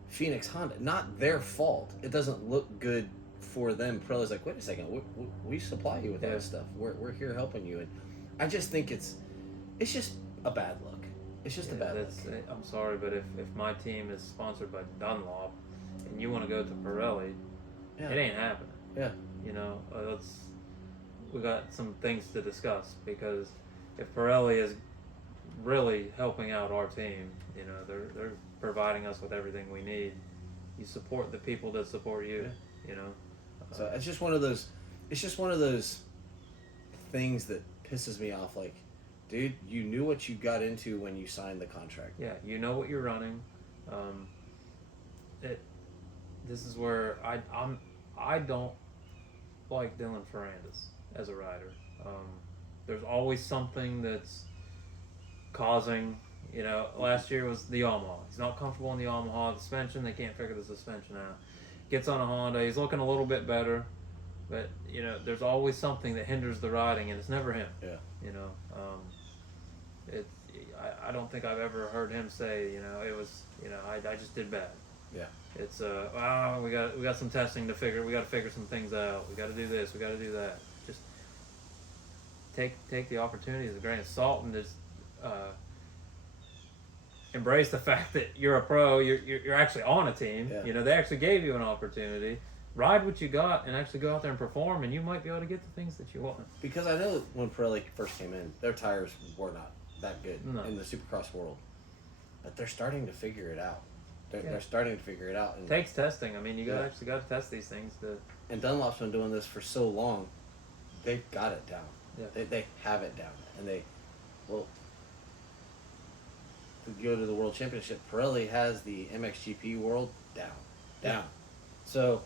Phoenix Honda. Not their fault. It doesn't look good for them. Pirelli's like, wait a second, we supply you with all this stuff. We're here helping you. And I just think it's just a bad look. It's just a bad look. I'm sorry, but if my team is sponsored by Dunlop and you want to go to Pirelli, it ain't happening. Yeah. We got some things to discuss, because if Pirelli is really helping out our team, they're providing us with everything we need. You support the people that support you. So it's just one of those. It's just one of those things that pisses me off. Like, dude, you knew what you got into when you signed the contract. Yeah, you know what you're running. This is where I don't like Dylan Ferrandis as a rider. There's always something that's causing. Last year was the Yamaha. He's not comfortable in the Yamaha. The suspension, they can't figure the suspension out. Gets on a Honda, he's looking a little bit better, but there's always something that hinders the riding, and it's never him. Yeah. I don't think I've ever heard him say, it was, I just did bad. Yeah. It's we got some testing to figure. We got to figure some things out. We got to do this. We got to do that. Just take the opportunity as a grain of salt and just embrace the fact that you're a pro. You're actually on a team. Yeah. You know, they actually gave you an opportunity. Ride what you got and actually go out there and perform, and you might be able to get the things that you want. Because I know when Pirelli first came in, their tires were not that good in the Supercross world, but they're starting to figure it out. They're starting to figure it out. And it takes testing. I mean, you actually got to test these things. And Dunlop's been doing this for so long, they've got it down. Yeah. They have it down, and to go to the World Championship, Pirelli has the MXGP world down. So,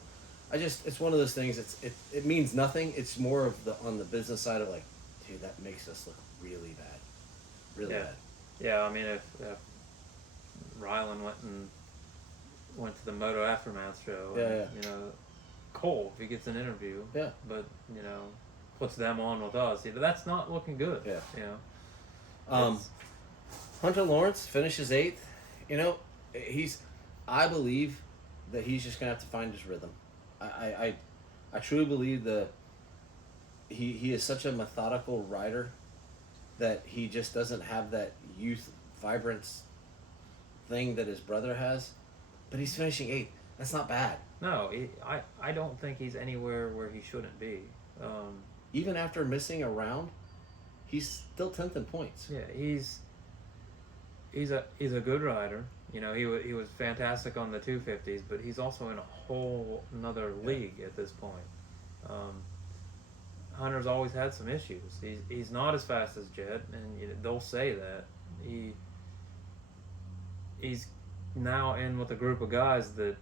it's one of those things. It means nothing. It's more of on the business side of like, dude, that makes us look really bad, bad. Yeah, I mean, if Rylan went to the Moto Aftermath show, and, you know, cool if he gets an interview. Yeah. But you know, puts them on with us. That's not looking good. Yeah. You know. Hunter Lawrence finishes 8th. You know, I believe that he's just gonna have to find his rhythm. I truly believe that he is such a methodical rider that he just doesn't have that youth vibrance thing that his brother has. But he's finishing 8th. That's not bad. No, I don't think he's anywhere where he shouldn't be. Even after missing a round, he's still 10th in points. Yeah, he's a good rider. You know, he was fantastic on the 250s, but he's also in a whole another league at this point. Hunter's always had some issues. He's not as fast as Jett, and you know, they'll say that. He's now in with a group of guys that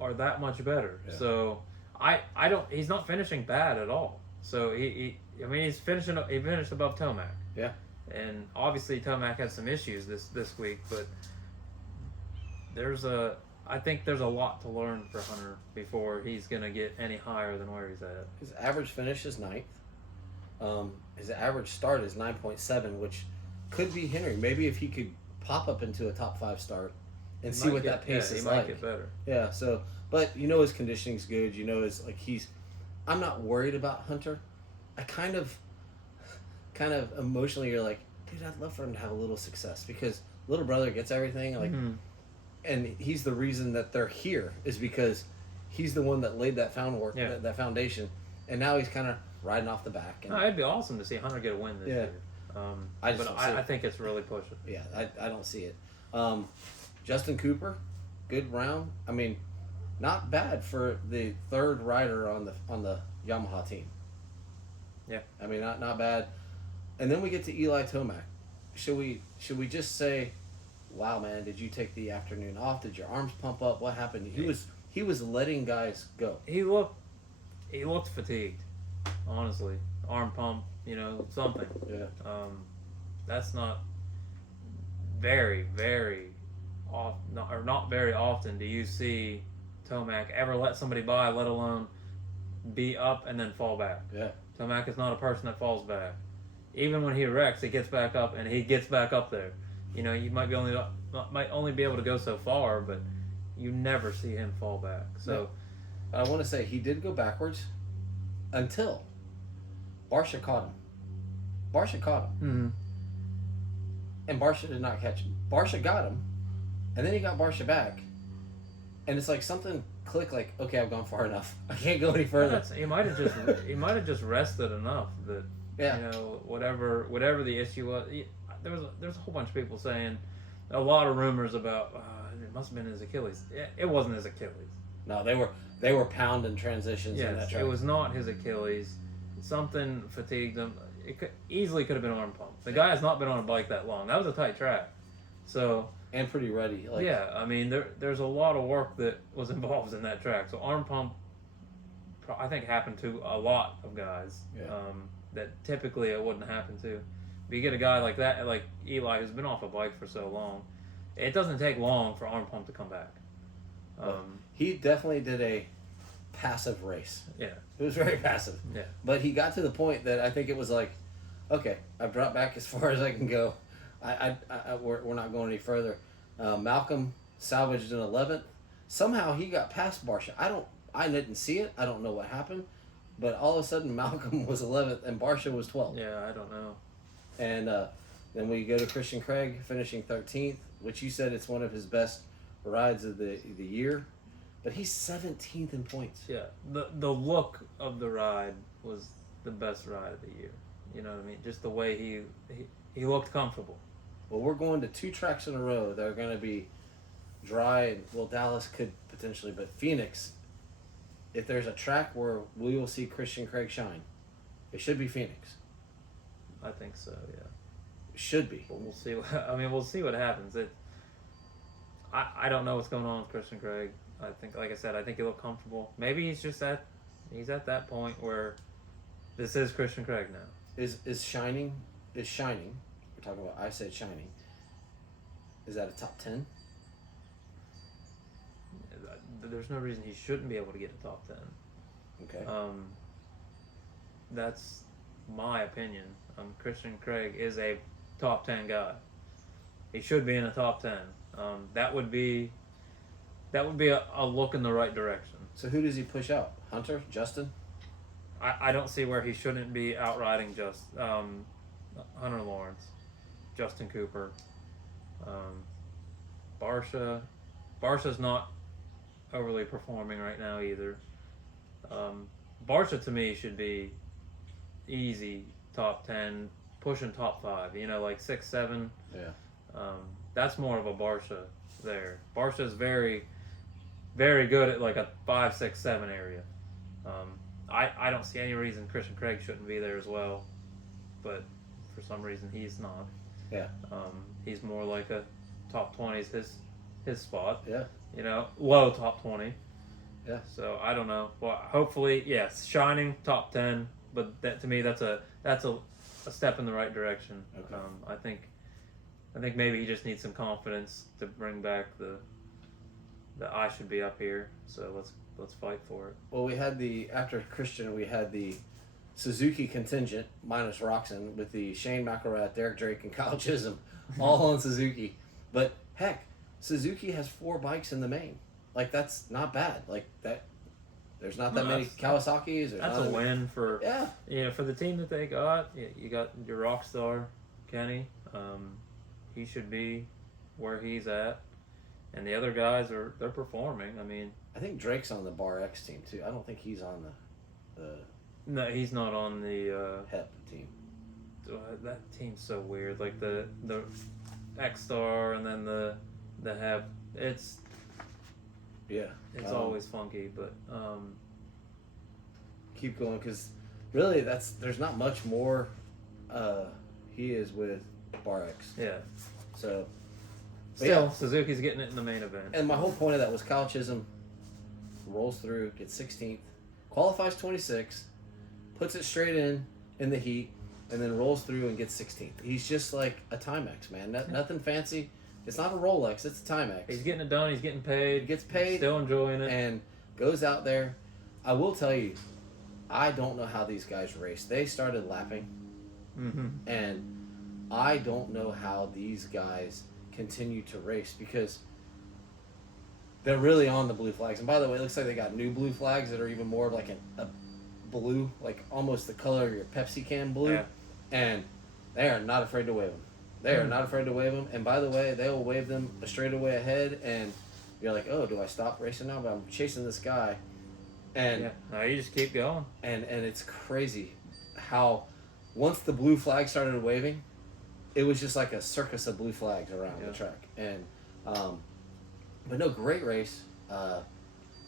are that much better. Yeah. So I don't. He's not finishing bad at all. So he finished above Tomac. Yeah. And obviously Tomac had some issues this week, but I think there's a lot to learn for Hunter before he's gonna get any higher than where he's at. His average finish is 9th. His average start is 9.7, which could be Henry. Maybe if he could pop up into a top 5 start and see what that pace is like. He might get better. Yeah. So, but you know his conditioning's good. You know I'm not worried about Hunter. I kind of emotionally, you're like, dude, I'd love for him to have a little success because little brother gets everything. Like, and he's the reason that they're here is because he's the one that laid that that foundation, and now he's kind of riding off the back. And, it'd be awesome to see Hunter get a win this year. I think it's really pushing. Yeah, I don't see it. Justin Cooper, good round. I mean, not bad for the 3rd rider on the Yamaha team. Yeah, I mean, not bad. And then we get to Eli Tomac. Should we just say, wow, man, did you take the afternoon off? Did your arms pump up? What happened? He was letting guys go. He looked fatigued, honestly. Arm pump, you know, something. Yeah. That's not very, very not very often do you see Tomac ever let somebody by, let alone be up and then fall back. Yeah. Tomac is not a person that falls back. Even when he wrecks, he gets back up and he gets back up there. You know, you might only be able to go so far, but you never see him fall back. So, I want to say he did go backwards until Barsha caught him. Mm-hmm. And Barsha did not catch him. Barsha got him, and then he got Barsha back, and it's like something clicked. Like, okay, I've gone far enough. I can't go any further. He might have just rested enough that you know whatever the issue was. There's a whole bunch of people saying a lot of rumors about it must have been his Achilles. It wasn't his Achilles. No, they were pounding transitions in that track. It was not his Achilles. Something fatigued him. It easily could have been arm pump. The guy has not been on a bike that long. That was a tight track. So and pretty ready. I mean there's a lot of work that was involved in that track. So arm pump, I think, happened to a lot of guys that typically it wouldn't happen to. But you get a guy like that, like Eli, who's been off a bike for so long, it doesn't take long for arm pump to come back. He definitely did a passive race. Yeah. It was very passive. Yeah. But he got to the point that I think it was like, okay, I've dropped back as far as I can go. We're not going any further. Malcolm salvaged an 11th. Somehow he got past Barsha. I didn't see it. I don't know what happened. but all of a sudden Malcolm was 11th and Barsha was 12th. Yeah, I don't know. And then we go to Christian Craig finishing 13th, which you said it's one of his best rides of the year, but he's 17th in points. Yeah, the look of the ride was the best ride of the year. You know what I mean? Just the way he looked comfortable. Well, we're going to 2 tracks in a row that are going to be dry. And, well, Dallas could potentially, but Phoenix, if there's a track where we will see Christian Craig shine, it should be Phoenix. I think so. Yeah. It should be. But we'll see. We'll see what happens. I don't know what's going on with Christian Craig. I think, like I said, I think he looked comfortable. Maybe he's at that point where this is Christian Craig now. Is shining? We're talking about. I said shining. Is that a top 10? There's no reason he shouldn't be able to get a top 10. Okay. That's my opinion. Christian Craig is a top 10 guy. He should be in a top 10. That would be a look in the right direction. So who does he push out? Hunter? Justin? I don't see where he shouldn't be outriding Hunter Lawrence, Justin Cooper, Barsha. Barsha's not overly performing right now either. Barsha to me should be easy top 10, pushing top 5. You know, like 6, 7. Yeah. That's more of a Barsha there. Barsha's very, very good at like a 5, 6, 7 area. I don't see any reason Christian Craig shouldn't be there as well, but for some reason he's not. Yeah. He's more like a top 20 is his spot. Yeah. You know, low top 20. Yeah. So I don't know. Well, hopefully, yes, shining top 10. But that to me, that's a step in the right direction. Okay. I think maybe he just needs some confidence to bring back the I should be up here. So let's fight for it. Well, after Christian, we had the Suzuki contingent minus Roxon with the Shane McElrath, Derek Drake, and Kyle Chisholm, all on Suzuki. But heck, Suzuki has 4 bikes in the main. Like, that's not bad. Like that. There's not that many Kawasaki's. That's a win for for the team that they got. You got your rock star, Kenny. He should be where he's at, and the other guys they're performing. I mean, I think Drake's on the Bar X team too. I don't think he's on the no, he's not on the HEP team. That team's so weird. Like the X Star and then the HEP. It's always funky, but keep going because really there's not much more he is with Bar X. Yeah. So still, Suzuki's getting it in the main event. And my whole point of that was Kyle Chisholm rolls through, gets 16th, qualifies 26th, puts it straight in the heat, and then rolls through and gets 16th. He's just like a Timex, man. Nothing fancy. It's not a Rolex. It's a Timex. He's getting it done. He's getting paid. He gets paid. Still enjoying it. And goes out there. I will tell you, I don't know how these guys race. They started lapping. Mm-hmm. And I don't know how these guys continue to race because they're really on the blue flags. And by the way, it looks like they got new blue flags that are even more of like a blue, like almost the color of your Pepsi can blue. Yeah. And they are not afraid to wave them. They are not afraid to wave them. And by the way, they will wave them a straightaway ahead. And you're like, oh, do I stop racing now? But I'm chasing this guy. And no, you just keep going. And it's crazy how once the blue flag started waving, it was just like a circus of blue flags around the track. And but no, great race.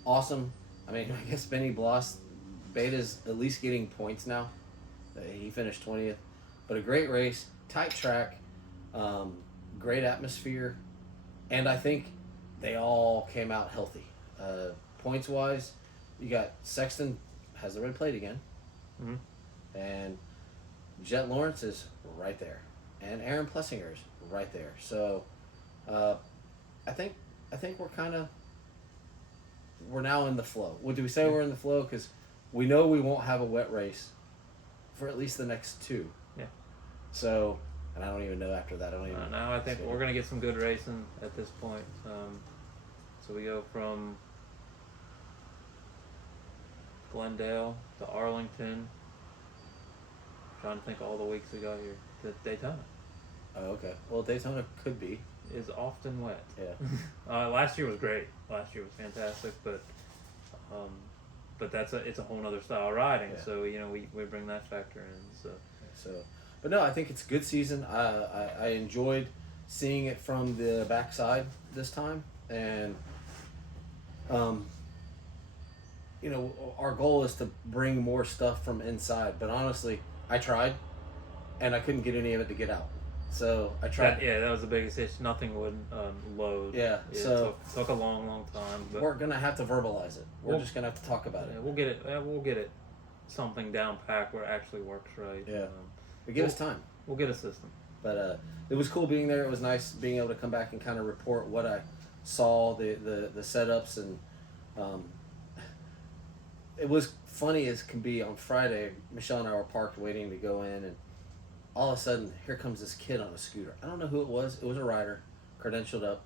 Awesome. I mean, I guess Benny Bloss, Beta's at least getting points now. He finished 20th. But a great race, tight track, great atmosphere, and I think they all came out healthy. Points wise, you got Sexton has the red plate again, and Jett Lawrence is right there, and Aaron Plessinger's right there. So, I think we're now in the flow. What do we say? We're in the flow because we know we won't have a wet race for at least the next 2. Yeah. So, and I don't even know after that. Now I think we're going to get some good racing at this point. So we go from Glendale to Arlington. Trying to think of all the weeks we got here. To Daytona. Oh, okay. Well, Daytona could be. Is often wet. Yeah. Last year was great. Last year was fantastic, but it's a whole other style of riding. Yeah. So we bring that factor in. So, but no, I think it's a good season. I enjoyed seeing it from the backside this time, and our goal is to bring more stuff from inside. But honestly, I tried, and I couldn't get any of it to get out. So I tried. That was the biggest issue. Nothing would load. Yeah. So it took a long time. But we're gonna have to verbalize it. We're just gonna have to talk about it. We'll get it. We'll get it. Something down packed where it actually works right. Yeah. But give us time. We'll get a system. But it was cool being there. It was nice being able to come back and kind of report what I saw, the setups, and it was funny as can be. On Friday, Michelle and I were parked waiting to go in, and all of a sudden, here comes this kid on a scooter. I don't know who it was. It was a rider, credentialed up,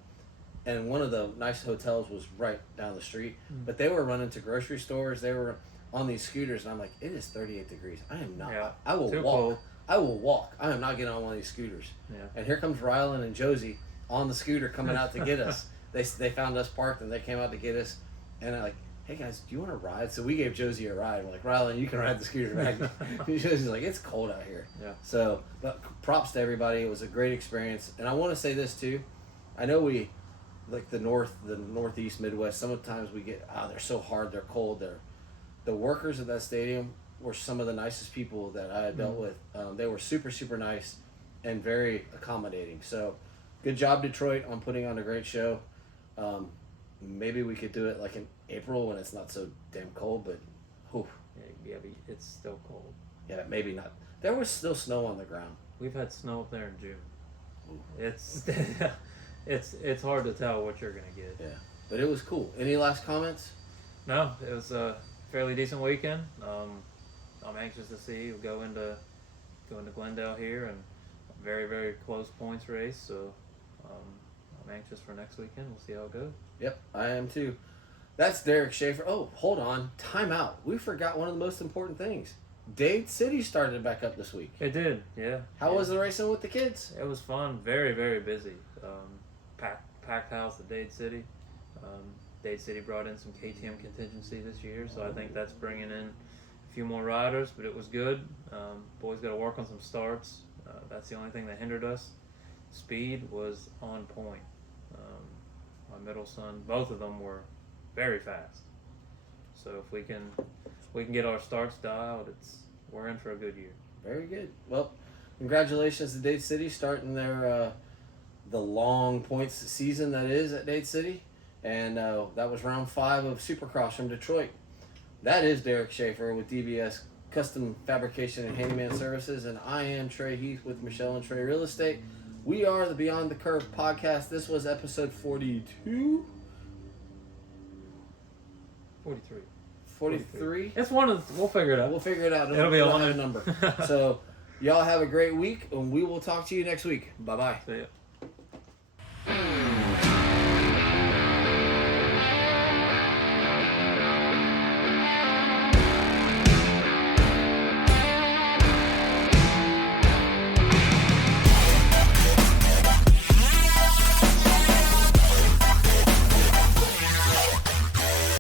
and one of the nice hotels was right down the street. Mm. But they were running to grocery stores. They were on these scooters, and I'm like, it is 38 degrees. I am not. Yeah. I will Too walk. cold. I will walk. I am not getting on one of these scooters. Yeah. And here comes Rylan and Josie on the scooter coming out to get us. They found us parked, and they came out to get us. And I'm like, hey guys, do you want to ride? So we gave Josie a ride. We're like, Rylan, you can ride the scooter back. Josie's like, it's cold out here. Yeah. So, but props to everybody. It was a great experience. And I want to say this too. I know we, like the Northeast, Midwest, sometimes we get, they're so hard, they're cold. The workers at that stadium were some of the nicest people that I had dealt with. They were super, super nice and very accommodating. So, good job, Detroit, on putting on a great show. Maybe we could do it like in April when it's not so damn cold, but whew. Yeah, but it's still cold. Yeah, maybe not. There was still snow on the ground. We've had snow up there in June. Ooh. It's hard to tell what you're gonna get. Yeah, but it was cool. Any last comments? No, it was a fairly decent weekend. I'm anxious to see we go into Glendale here, and a very, very close points race. So I'm anxious for next weekend. We'll see how it goes. Yep, I am too. That's Derek Schaefer. Oh, hold on. Time out. We forgot one of the most important things. Dade City started back up this week. It did, yeah. How was the racing with the kids? It was fun. Very, very busy. Packed house at Dade City. Dade City brought in some KTM contingency this year, so I think that's bringing in a few more riders, but it was good. Boys got to work on some starts. That's the only thing that hindered us. Speed was on point. My middle son, both of them were very fast. So if we can get our starts dialed, we're in for a good year. Very good. Well, congratulations to Dade City starting their the long points season that is at Dade City, and that was round 5 of Supercross from Detroit. That is Derek Schaefer with DBS Custom Fabrication and Handyman Services, and I am Trey Heath with Michelle and Trey Real Estate. We are the Beyond the Curve podcast. This was episode 42. 43. 43. It's one of we'll figure it out. We'll figure it out. It'll be a long long number. So, y'all have a great week, and we will talk to you next week. Bye-bye. See ya.